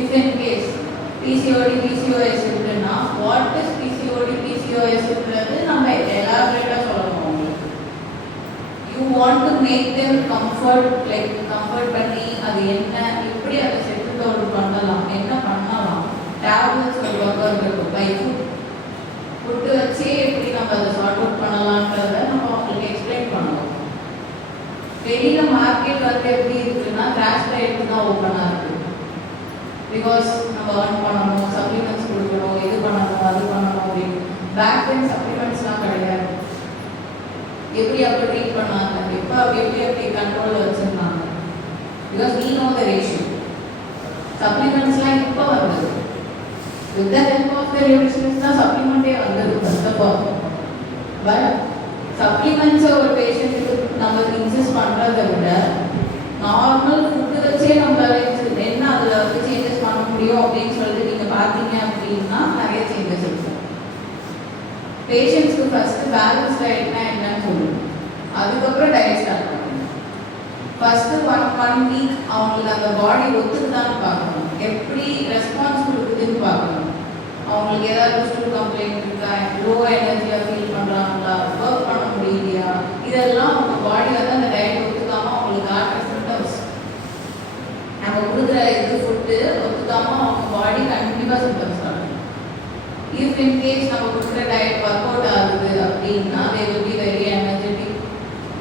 If in case PCOD PCOS இருக்குன்னா வாட் இஸ் பிசிஓடி பிசிஓஎஸ்ன்றது நம்ம எலாபரேட்டாக சொல்லணும் அவங்களுக்கு. You want to make them comfort பண்ணி அது என்ன எப்படி அதை செட்டில் அவுட் பண்ணலாம், என்ன பண்ணலாம், டேப்லெட்ஸ் ஒரு பக்கம் இருக்கட்டும், பை ஃபுட்டு வச்சே எப்படி நம்ம அதை சார்ட் அவுட் பண்ணலான்றதை நம்ம அவங்களுக்கு எக்ஸ்பிளைன் பண்ணணும். வெளியில் மார்க்கெட் வந்து எப்படி இருக்குன்னா கிராஷ் டயட்டு தான் ஓப்பனாக இருக்குது. பிகாஸ் நம்ம ஏர்ன் பண்ணணும், சப்ளிமெண்ட்ஸ் கொடுக்கணும், இது பண்ணணும் அது பண்ணணும் அப்படின்னு. பேக் பெயின் சப்ளிமெண்ட்ஸ்லாம் கிடையாது. எப்படி அப்போ ட்ரீட் பண்ணாங்க, எப்போ எப்படி கண்ட்ரோலில் வச்சுருந்தாங்க, because we know the ratio. சப்ளிமெண்ட்ஸ்லாம் இப்போ வந்தது, with the help of the nutritionist தான் சப்ளிமெண்ட்டே வந்தது ஃபர்ஸ்ட் ஆஃப் ஆல். பட் சப்ளிமெண்ட்ஸை ஒரு பேஷண்ட்டுக்கு நம்ம இன்சிஸ்ட் பண்ணுறதை விட நார்மல் ஃபுட்டு வச்சே நம்மளால என்ன அதில் வந்து சேஞ்சஸ் பண்ண முடியும் அப்படின்னு சொல்லிட்டு நீங்கள் பார்த்தீங்க அப்படின்னா நிறைய சேஞ்சஸ் இருக்கும். பேஷண்ட்ஸ்க்கு ஃபஸ்ட்டு பேலன்ஸ் டயட்னா என்னன்னு சொல்லணும், அதுக்கப்புறம் டயட் ஸ்டார்ட் பண்ணணும். ஃபஸ்ட்டு ஒன் வீக் அவங்களுக்கு அந்த பாடி ஒத்துக்குதான்னு பார்க்கணும், எப்படி ரெஸ்பான்ஸ் கொடுக்குதுன்னு பார்க்கணும். அவங்களுக்கு ஏதாவது ஸ்டூல் கம்ப்ளைண்ட் இருக்கா, லோ எனர்ஜியாக ஃபீல் பண்ணுறாங்களா, ஒர்க் பண்ண முடியலையா, இதெல்லாம் அவங்க பாடி வந்து அந்த டயட் ஒத்துக்காமல் அவங்களுக்கு காட்டுற சிம்டம்ஸ். நம்ம கொடுக்குற இது ஃபுட்டு ஒத்துக்காமல் அவங்க பாடி கண்டிப்பாக சிம்டம்ஸ் ஆகும். இஃப் இன் கேஸ் நம்ம கொடுக்குற டயட் ஒர்க் அவுட் ஆகுது அப்படின்னா they will be very energetic.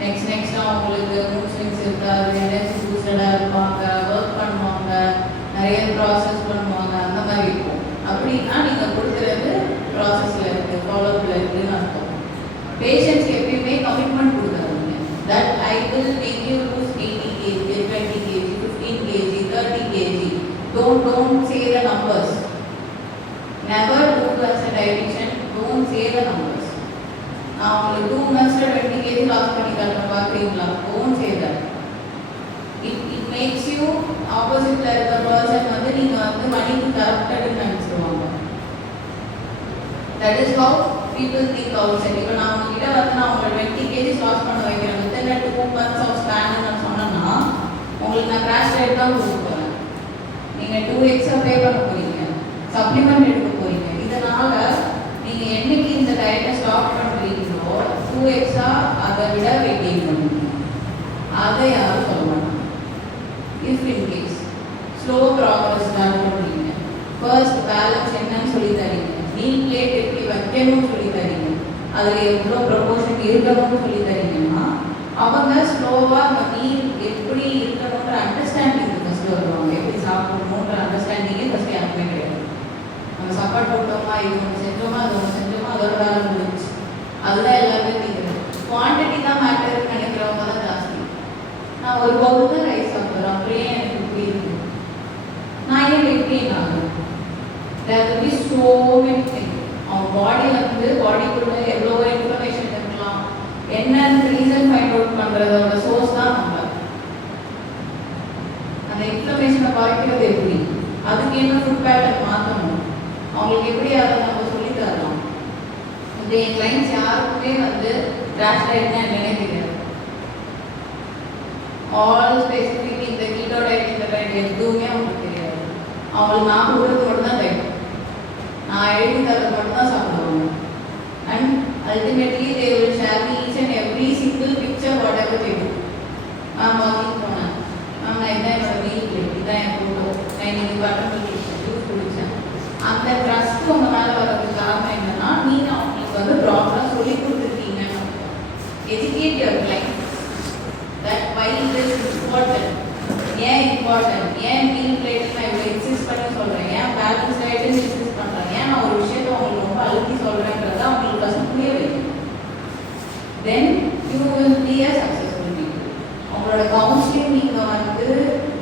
Next அவங்களுக்கு மூட் ஸ்விங்ஸ் இருக்காது, எனர்ஜி பூஸ்டடாக இருப்பாங்க, ஒர்க் பண்ணுவாங்க, நிறைய ப்ராசஸ் பண்ணுவாங்க, அந்த மாதிரி இருக்கும். அப்படின்னா நீங்கள் கொடுக்குறது ப்ராசஸில் இருக்குது, ஃபாலோஅப்பில் இருக்குதுன்னு அர்த்தம். பேஷண்ட்ஸ்க்கு எப்பயுமே கமிட்மெண்ட் கொடுக்காதீங்க. That I will make you lose 80 kg, 20 kg, 15 kg, 30 kg. Don't say the numbers. Never do as a dietitian, don't say the numbers. நான் உங்களுக்கு 2 monthsல 20 kg லாஸ் பண்ணி காட்டுறேன் பார்க்குறீங்களா, don't say that. It makes you opposite இருக்க person வந்து நீங்கள் வந்து மணிக்கு கரெக்டாக நினச்சிடுவாங்க. That is how people think outside. இப்போ நான் உங்ககிட்ட வந்து நான் உங்களை 20 kg லாஸ் பண்ண வைக்கிறேன் within 2 months of span நான் சொன்னேன்னா உங்களுக்கு நான் கிராஷ் டயட் தான் கொடுக்க போகிறேன். நீங்கள் 2x பே பண்ண போகிறீங்க, சப்ளிமெண்ட் எடுக்க போகிறீங்க. இதனால் நீங்கள் என்னைக்கு இந்த டயட்டை ஸ்டாப் பண்ணுறீங்களோ 2x அதை விட வெயிட் கெயின் பண்ணுவீங்க. அதை யாரும் சொல்ல மாட்டாங்க. If in case slow progress start பண்ணுறீங்க, ஃபர்ஸ்ட் பேலன்ஸ் என்னன்னு சொல்லி தரீங்க, மீல் பிளேட் எப்படி வைக்கணும்னு சொல்லி தரீங்க, அதில் எவ்வளோ ப்ரொபோர்ஷன் இருக்கணும்னு சொல்லி தரீங்கன்னா அவங்க ஸ்லோவாக அந்த மீல் எப்படி இருக்கணுன்ற அண்டர்ஸ்டாண்டிங் ஃபஸ்ட்டு வருவாங்க. எப்படி சாப்பிடணுன்ற அண்டர்ஸ்டாண்டிங்கே ஃபஸ்ட்டு யாருமே கிடையாது. நம்ம சாப்பாடு போட்டோமா, இது ஒன்று செஞ்சோமா, அது ஒன்று செஞ்சோமா, அதோட வேலை முடிஞ்சிச்சு, அதுதான் எல்லாருமே தீங்கிறது. குவான்டிட்டி தான் மேட்டர்னு நினைக்கிறவங்க தான் ஜாஸ்தி. நான் ஒரு பவுல் தான் ரைஸ் சாப்பிட்றேன், அப்படியே எனக்கு இப்படி இருக்குது, நான் ஏன் வெயிட் கெயின் ஆகுது? There will be so many things. அவன் பாடியிலேருந்து பாடிக்குள்ளே எவ்வளோ இன்ஃபர்மேஷன் இருக்கலாம், என்னென்ன என் கிளைண்ட்ஸ் யாருக்குமே வந்து கிராஷ் டயட்னா என்னன்னே தெரியாது. ஆல் ஸ்பெசிஃபிக் இந்த கீட்டோ டயட் இந்த டயட் எதுவுமே அவங்களுக்கு தெரியாது. அவங்களுக்கு நான் கொடுக்குறது மட்டும் தான் டயட், நான் எழுதி தரது மட்டும் தான் சாப்பிடுவாங்க. And ultimately they will share me each and every single picture what ever they to. Ma'am walking போனேன், மேம் நான் இதான் என்னோட மீல் பிளேட், இதான் என் ஃபோட்டோ, நான் இன்னைக்கு பட்டன் ஜூஸ் குடித்தேன். அந்த ட்ரஸ்ட் உங்கள் மேலே வர்றதுக்கு காரணம் என்னன்னா நீங்கள் அவங்களுக்கு வந்து ப்ராப்பராக சொல்லி கொடுத்துருக்கீங்கன்னு. Educate your client that why it is important. ஏன் இம்பார்ட்டன்ட், ஏன் மீல் பிளேட் நான் இவ்வளோ இன்சிஸ்ட் பண்ணி சொல்கிறேன், ஏன் பேலன்ஸ் டயட்னு இன்சிஸ்ட் பண்ணுறேன், ஏன் நான் ஒரு விஷயத்தை அவங்களுக்கு ரொம்ப அழுத்தி சொல்கிறேன்றதை அவங்களுக்கு ஃபஸ்ட் புரிய வைக்கணும். Then you will be a successful people. உங்களோட கவுன்சிலிங் நீங்கள் வந்து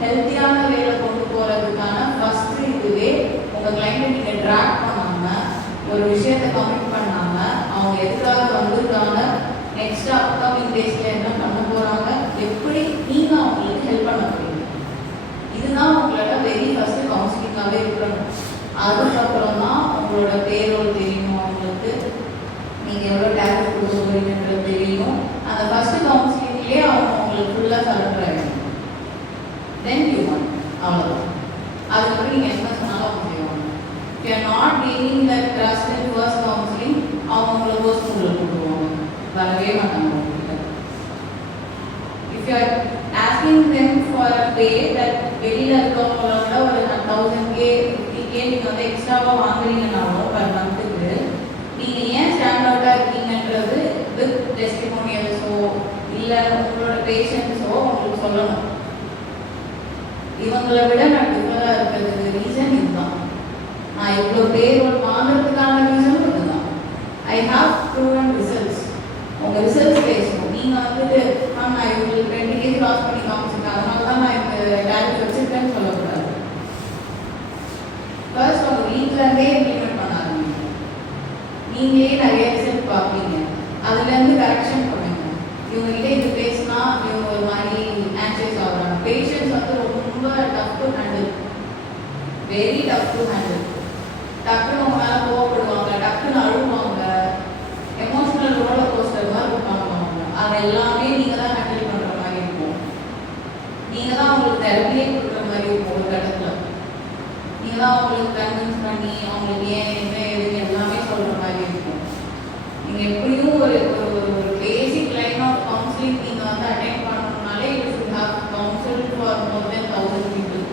ஹெல்த்தியான வேலை கொண்டு போகிறதுக்கான ஃபஸ்ட்டு இதுவே உங்கள் கிளைண்ட்டை நீங்கள் ட்ராக் பண்ணாமல், ஒரு விஷயத்தை கமிட் பண்ணாமல், அவங்க எதுக்காக வந்துருக்காங்க, நெக்ஸ்ட் அப்கமிங் டேஸில் என்ன பண்ண போகிறாங்க, எப்படி நீங்கள் அவங்களுக்கு ஹெல்ப் பண்ண முடியும், இதுதான் உங்களோட வெரி ஃபஸ்ட்டு கவுன்சிலிங்காகவே இருக்கணும். அதுக்கப்புறம் தான் உங்களோட பேரோல் தெரியணும், அவங்களுக்கு நீங்கள் எவ்வளோ டேப்லெட் கொடுக்க போகிறீங்கன்றது தெரியும். அந்த ஃபஸ்ட்டு கவுன்சிலிங்லேயே அவங்க உங்களுக்கு ஃபுல்லாக சரண்டர் ஆகிடும். தென் யூ வாண்ட் அவ்வளோதான். அதுக்கப்புறம் நீங்கள் என்ன சொன்னாலும் அவங்க செய்வாங்க. If you are not gaining that trust in first counselling, அவங்க உங்களை போஸ்ட் ஸ்கூலில் கூப்பிடுவாங்க, வரவே மாட்டாங்க உங்கள்கிட்ட. If you R asking them for a பே தட் வெளியில் இருக்கவங்களோட ஒரு 1000K 50K நீங்கள் வந்து எக்ஸ்ட்ராவாக வாங்குறீங்கன்னாலும் பர் மந்த்துக்கு நீங்கள் ஏன் ஸ்டாண்ட் அவுட்டாக இருக்கீங்கன்றது வித் டெஸ்டிமோனியல்ஸோ இல்லை உங்களோட பேஷண்ட்ஸோ உங்களுக்கு சொல்லணும். இவங்களை விட நான் டிஃபராக இருக்கிறதுக்கு ரீசன் இதுதான். நான் இவ்வளோ பேரோல் வாங்குறதுக்கான ரீசனும் இதுதான். I have proven results. உங்கள் ரிசல்ட்ஸ் பேசணும். நீங்கள் வந்துட்டு நான் இவங்களுக்கு 2 kg லாஸ் பண்ணி காமிச்சிருக்கேன், அதனால தான் நான் இந்த டேரக்ட் வச்சுருக்கேன்னு சொல்லக்கூடாது. ஃபர்ஸ்ட் உங்கள் வீட்டிலேருந்தே இம்ப்ளிமெண்ட் பண்ண ஆரம்பிங்க. நீங்களே நிறைய ரிசல்ட் பார்ப்பீங்க, அதுலேருந்து கரெக்ஷன் பண்ணுங்க. இவங்ககிட்ட இது பேசினா இவங்க ஒரு மாதிரி ஆன்சியஸ் ஆகுறாங்க. பேஷண்ட்ஸ் வந்து ரொம்ப tough to handle, very tough to handle. டக்குன்னு உங்க மேலே கோவப்படுவாங்க, டக்குன்னு அழுவாங்க, எமோஷனல் ரோலர் கோஸ்டர் மாதிரி இருப்பாங்க அவங்க. அது எல்லாமே நீங்கள் தான் ஹேண்டில் பண்ணுற மாதிரி இருக்கும். நீங்கள் தான் அவங்களுக்கு தெரப்பியே கொடுக்குற மாதிரி இருக்கும். ஒரு கட்டத்தில் நீங்கள் தான் அவங்களுக்கு கன்வின்ஸ் பண்ணி அவங்களுக்கு ஏன் என்ன எதுன்னு எல்லாமே சொல்கிற மாதிரி இருக்கும். நீங்கள் எப்படியும் ஒரு பேசிக் லைன் ஆஃப் கவுன்சிலிங் நீங்கள் வந்து அட்டெண்ட் பண்ணணும்னாலே you should have counsel for more then 1000 people.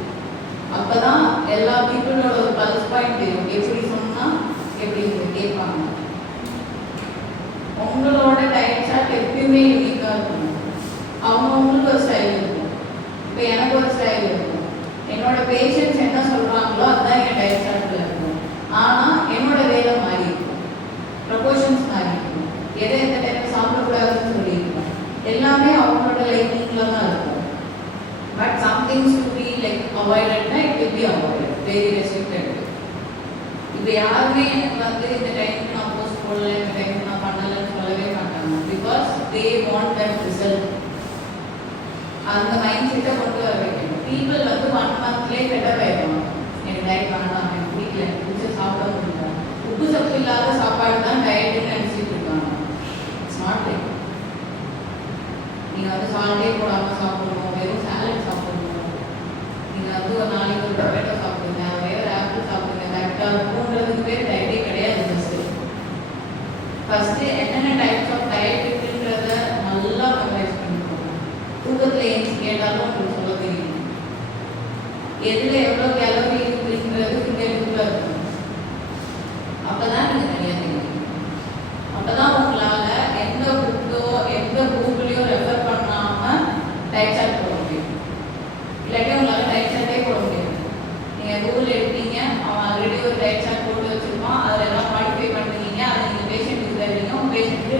அப்போ தான் எல்லா பீப்புளோட ஒரு பல்ஸ் பாயிண்ட் தெரியும். எப்படி சொன்னால் எப்படி கேட்பாங்க. உங்களோட டயட் சார்ட் எப்பயுமே யூனிக்காக இருக்கணும். அவங்களுக்கு ஒரு ஸ்டைல் இருக்கும். இப்போ எனக்கு ஒரு ஸ்டைல் இருக்கும். என்னோட பேஷண்ட்ஸ் என்ன சொல்கிறாங்களோ அதுதான் என் டயட் சார்ட்டில் இருக்கும். ஆனால் என்னோட வேலை மாறி இருக்கும், ப்ரொபோர்ஷன்ஸ் மாறி இருக்கும், எதை எந்த டைம் சாப்பிடக்கூடாதுன்னு சொல்லியிருக்கோம். எல்லாமே அவங்களோட லைக்கிங்கில் தான் இருக்கும். But somethings to be like அவாய்டட்னா it will be avoided, very restricted. இப்போ யாருமே எனக்கு வந்து இந்த டைமுக்கு நான் போஸ்ட் போடல, இந்த டைமுக்கு நான் பண்ணலைன்னு சொல்லவே மாட்டாங்க. Because they want that result. அந்த மைண்ட் செட்டை கொண்டு வர வைக்கணும். பீப்புள் வந்து 1 monthலேயே பெட்டர் ஆயிடுவாங்க. எனக்கு டயட் பண்ணலாம், எனக்கு பிடிக்கல, எனக்கு பிடிச்ச சாப்பிட முடியல, உப்பு சப்பு இல்லாத சாப்பாடு தான் டயட்டுன்னு நினச்சிட்டு இருக்காங்க. It's not like. நீங்கள் வந்து சால்ட்டே போடாமல் சாப்பிடணும், வெறும் சாலட் சாப்பிடணும், நீங்கள் வந்து ஒரு நாளைக்கு ஒரு டொமேட்டோ சாப்பிடுங்க, வேறு ஆப்பிள் சாப்பிடுங்க, கரெக்டாக இருக்குன்றதுக்கு பேர் டயட்டே கிடையாது. ஃபஸ்ட்டு என்னென்ன டைப்ஸ் ஆஃப் டயட் இருக்குன்றத நல்லா மெமரைஸ் பண்ணிக்கோங்க. தூக்கத்தில் ஏஞ்சி கேட்டாலும் உங்களுக்கு சொல்ல தெரியும். எதில் எவ்வளோ கேலரி இருக்குங்கிறது ஃபிங்கர்டிப்பில் இருக்கும். அப்போ தான் நீங்கள் தனியாக தெரியும். அப்போ தான் உங்களால் எந்த புக்கோ எந்த கூகுளையோ ரெஃபர் பண்ணாமல் டயட் சார்ட் போட முடியும். இல்லாட்டி உங்களால் டயட் சார்ட்டே போட முடியாது. நீங்கள் கூகுள் எடுத்தீங்க, அவன் ஆல்ரெடி ஒரு டயட் சார்ட் போட்டு வச்சுருப்பான், அதில் எல்லாம் மாடிஃபை பண்ணுறீங்க, அதை நீங்கள் பேஷண்ட்டுக்கு தருவீங்க, உங்கள் பேஷண்ட்டுக்கு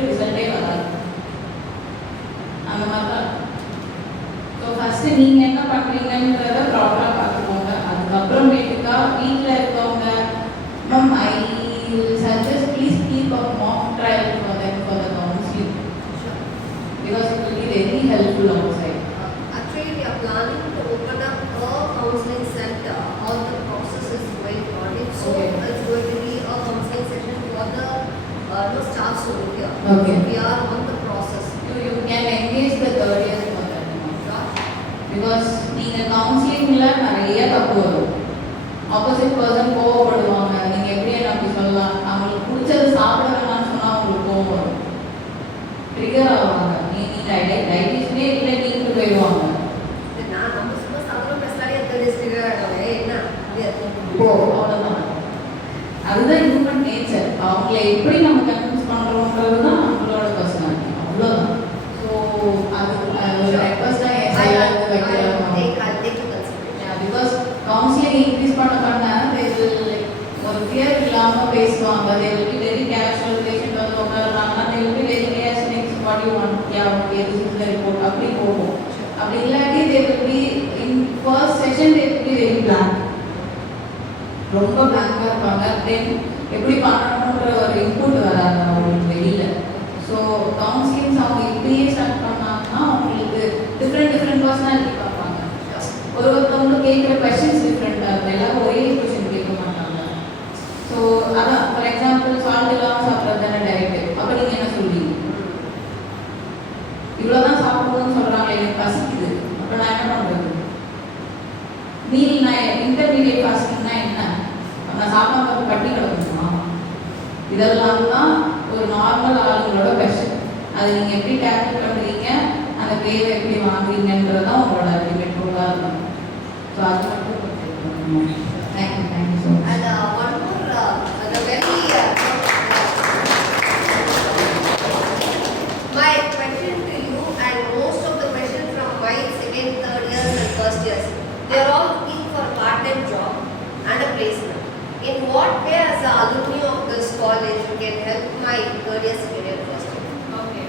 last over here. Okay. We are on the process. You can engage the third years for that. Because நீங்கள் கவுன்சிலிங்கில் நிறைய தப்பு வரும். ஆப்போசிட் பர்சன் கோவப்படுவாங்க. நீங்கள் எப்படி என்ன அப்படி சொல்லலாம், அவங்களுக்கு பிடிச்சது சாப்பிட வேணாம்னு சொன்னால் அவங்களுக்கு கோவம் வரும், ட்ரிகர் ஆவாங்க. நீங்கள் டைட்டிஷனே இல்லை நீங்க போயிடுவாங்க. நான் நம்ம சும்மா சாப்பிட பேசினாலே எத்தனை ட்ரிகர் ஆகிடுவாங்க. என்ன ஓ அவ்வளோதான். அதுதான் ஹியூமன் நேச்சர். அவங்கள எப்படி நம்ம கன்வின்ஸ் பண்ணுறோன்றது தான் நம்மளோட பர்சனாலிட்டி. அவ்வளோதான். ஸோ அது ஒரு ரெக்வஸ்டாக பிகாஸ் கவுன்சிலிங் இன்க்ரீஸ் பண்ண ஒரு ஃபியர் இல்லாமல் பேசுவாங்க. they will be very casual. Patient வந்து உட்காருறாங்கன்னா they will be very yes next what you want, yeah okay this is the report அப்படி போகும். அப்படி இல்லாட்டி they will be in first session they will be very blank, ரொம்ப பிளாங்காக இருப்பாங்க. தென் எப்படி பண்ணணுன்ற ஒரு இன்புட் வராது அவங்களுக்கு வெளியில். ஸோ கவுன்சிலிங்ஸ் அவங்க இப்படியே ஸ்டார்ட் பண்ணாங்கன்னா அவங்களுக்கு டிஃப்ரெண்ட் பர்சனாலிட்டி பார்ப்பாங்க. ஒருத்தவங்க கேட்குற கொஸ்டின்ஸ் டிஃப்ரெண்ட்டாக இருக்கும். எல்லாரும் ஒரே கொஸ்டின் கேட்க மாட்டாங்க. ஸோ அதான் ஃபார் எக்ஸாம்பிள் சால்ட் இல்லாமல் சாப்பிட்றது தானே டயட்டு. அப்போ நீங்கள் என்ன சொல்வீங்க? இவ்வளோதான் சாப்பிடணும்னு சொல்கிறாங்க, எனக்கு பசிக்குது, அப்போ நான் என்ன பண்ணுறது? மீல் நான் இன்டர்மீடியட் ஃபாஸ்டிங்னா என்ன? நான் சாப்பிடாம கட்டி கிடக்குமா? இதெல்லாம் தான் ஒரு நார்மல் ஆளுங்களோட கொஸ்டின். அதை நீங்கள் எப்படி டேக்கிள் பண்ணுறீங்க, அந்த பேரை எப்படி வாங்குறீங்கன்றது தான் உங்களோட அல்டிமேட் கோலாக இருக்கும். ஸோ அது மட்டும் thank you so much. And one more, the very my question to you, and most of the questions from my second, third years and first years, they are all looking for a part-time job and a placement. In what way as an alumni of this college you can help my third year, second year, first year? Okay.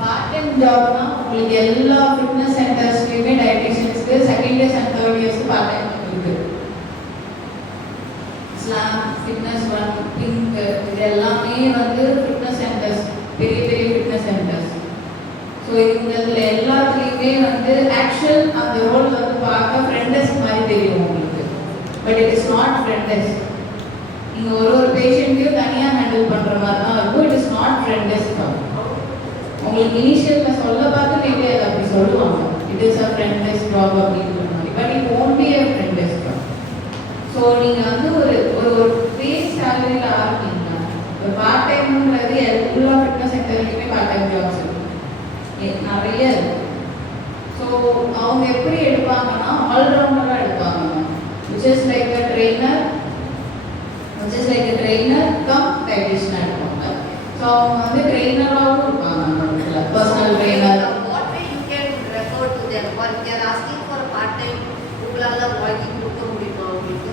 Part time ஜாப்னா உங்களுக்கு எல்லா fitness சென்டர்ஸ்லையுமே டயட்டிஷியன்ஸ்க்கு second years and third இயர்ஸ்க்கு part time இருக்குது. Slam, Fitness One, Pink, இது எல்லாமே வந்து ஃபிட்னஸ் சென்டர்ஸ், பெரிய ஃபிட்னஸ் சென்டர்ஸ். ஸோ இவங்களில் எல்லாத்துலேயுமே வந்து ஆக்சுவல் அந்த ரோல் வந்து பார்க்க ஃப்ரெண்டஸ் மாதிரி தெரியும் உங்களுக்கு. But it is not friends. நீங்கள் ஒரு பேஷண்ட்டையும் தனியாக ஹேண்டில் பண்ணுற மாதிரி தான் இருக்கும். இட் இஸ் நாட் ஃப்ரெண்டஸ் தான். உங்களுக்கு இனிஷியலில் சொல்ல பார்த்து மேபி அதை அப்படி சொல்லுவாங்க, it is a friends job அப்படின்ற மாதிரி. But it won't be a friends job. So நீங்கள் வந்து ஒரு பேஸ் சேலரியில் ஆரம்பிங்க. ஒரு பார்ட் டைம்ன்றது எல்லா ஃபிட்னஸ் சென்டர்லையுமே பார்ட் டைம் ஜாப்ஸ் இருக்குது, நிறைய இருக்குது. ஸோ அவங்க எப்படி எடுப்பாங்கன்னா ஆல்ரவுண்டராக எடுப்பாங்க. which is like a trainer come dietitian எடுப்பாங்க. ஸோ அவங்க வந்து ட்ரெயினராகவும் இருப்பாங்க, personal trainer. What way you can refer to them, or they are asking for a part-time, உங்களால் வாங்கி கொடுக்க முடியுமா உங்களுக்கு?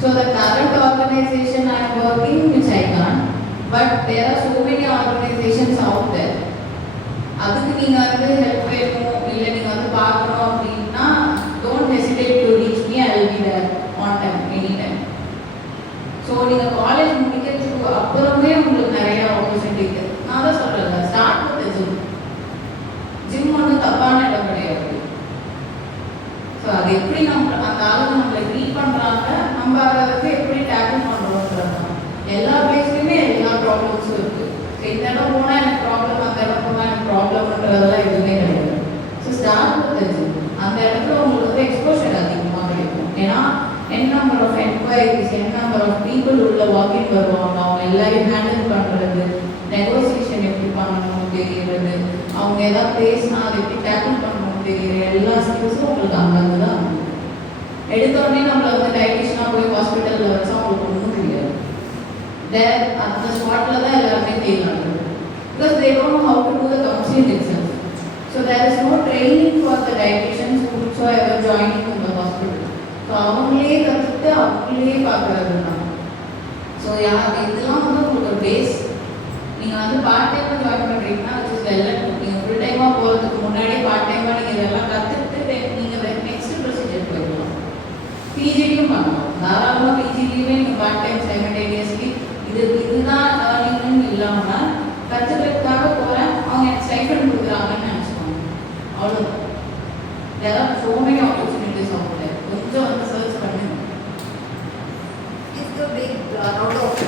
So the current organization I am working, which I can't, but there are so many organizations out there. அதுக்கு நீங்கள் வந்து ஹெல்ப் வேணும் இல்லை நீங்கள் வந்து பார்க்கணும் அப்படின்னா don't hesitate to reach me, I will be there on time, anytime. So நீங்கள் காலேஜ் முடிக்கிறதுக்கு அப்புறமே உங்களுக்கு நிறைய ஆப்பர்ச்சுனிட்டி இருக்குது. நான் தான் சொல்கிறேன், ஸ்டார்ட் வித் ஜிம் வந்து தப்பான இடம் கிடையாது. ஸோ அது எப்படி நம்ம அந்த ஆளுங்க நம்மளை ட்ரீட் பண்ணுறாங்க, நம்ம அதை வந்து எப்படி டேக்கிள் பண்ணுறோன்றது தான். எல்லா பிளேஸ்லையுமே எல்லா ப்ராப்ளம்ஸும் இருக்குது. ஸோ இந்த இடம் போனால் எனக்கு ப்ராப்ளம், அந்த இடம் போனால் எனக்கு ப்ராப்ளம்ன்றதெல்லாம் எதுவுமே கிடையாது. So start with gym. அந்த இடத்துல உங்களுக்கு வந்து எக்ஸ்போஷர் அதிகமாக கிடைக்கும். ஏன்னா n number of enquiries, n number of people உள்ள வாக்கிங் வருவாங்க. அவங்க எல்லாரையும் ஹேண்டில் பண்ணுறது, நெகோசியேஷன் எப்படி பண்ணணும்னு தெரிகிறது, அவங்க ஏதாவது பேசினா அதை எப்படி டேக்கிள் பண்ணணும்னு தெரிகிற எல்லா ஸ்கில்ஸும் உங்களுக்கு அங்கேருந்து தான். எடுத்தோடனே நம்மளை வந்து டயட்டிஷனாக போய் ஹாஸ்பிட்டலில் வச்சா அவங்களுக்கு ஒன்றும் தெரியாது. அந்த ஸ்பாட்டில் தான் எல்லாருமே செய்யலாம். Because they don't know how to do the counseling itself. So there is no training for the dietitians whosoever joining in the hospital. So அவங்களே கற்றுட்டு அவங்களே பார்க்குறது தான். ஸோ இதெல்லாம் வந்து உங்களுக்கு ஒரு பேஸ். நீங்கள் வந்து பார்ட் டைமாக ஜாயின் பண்ணுறீங்கன்னா which is well and good. நீங்கள் ஃபுல் டைமாக போகிறதுக்கு முன்னாடி பார்ட் டைமாக நீங்கள் இதெல்லாம் கற்றுக்கிட்டு நீங்கள் நெக்ஸ்ட் ப்ரொசீஜர் போயிடலாம். பிஜிலையும் பண்ணலாம், தாராளமாக பிஜிலையுமே நீங்கள் பார்ட் டைம் சைமல்டேனியஸ்லி இதுதான் ஏர்னிங்னு இல்லாமல் கற்றுக்கிறதுக்காக போகிறேன், அவங்க எனக்கு ஸ்டைஃபண்ட் கொடுக்குறாங்கன்னு நினச்சிக்கோங்க, அவ்வளோதான். there are so many opportunities out there. கொஞ்சம் வந்து சர்ச் பண்ணுங்க. It's a big round of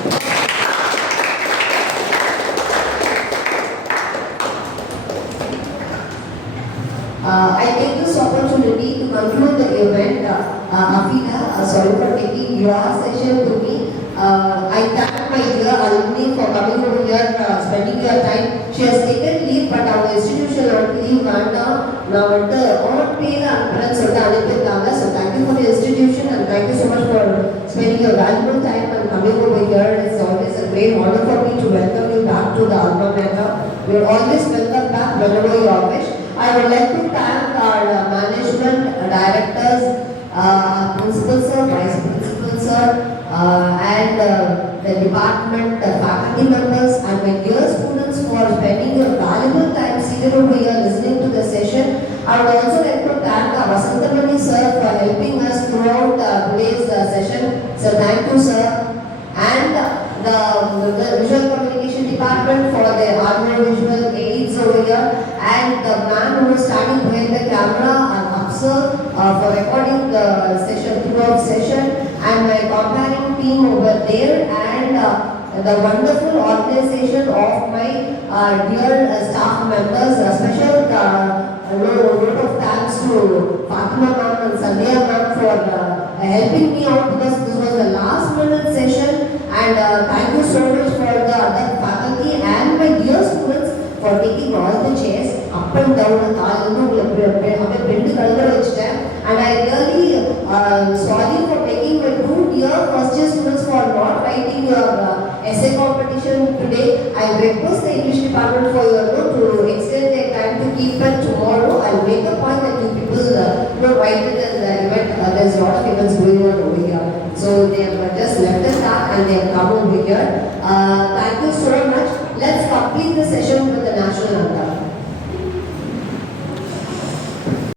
Afina, sorry for taking your session to me. I thank my dear alumni for coming over here, spending your time. She has taken leave, but our institution on leave வேண்டாம் நான் வந்து on pay அனுப்புறேன்னு சொல்லிட்டு அனுப்பியிருக்காங்க. So thank you for the institution and thank you so much for spending your valuable time and coming over here. It's always a great honor for me to welcome you back to the alma mater. You are always welcome back whenever you are wish. I would like to thank our management, directors, principal sir, vice principal sir, and the department, faculty members, and my dear students for spending your valuable time seated over here listening to the session. I would also like to thank Vasantamani sir for helping us throughout today's session. So thank you sir. And the visual communication department for their hardware visual aids over here, and the man who is standing behind the camera, Afsar, for recording the session throughout session, and my comparing team over there, and the wonderful organization of my dear staff members. A special note of thanks to Fatima ma'am and Sandhya ma'am for helping me out, because this was the last minute session, and thank you so much for the other faculty and my dear students for taking all the chairs up and down. And I really sorry for taking my two dear first year students for not writing your essay competition today. I request the English department for your to extend their time to keep it tomorrow. I'll make a point that you people write it as the event. There's a lot of events going on over here. So they have just left us up and they have come over here. Thank you so much. Let's complete the session with the national anthem.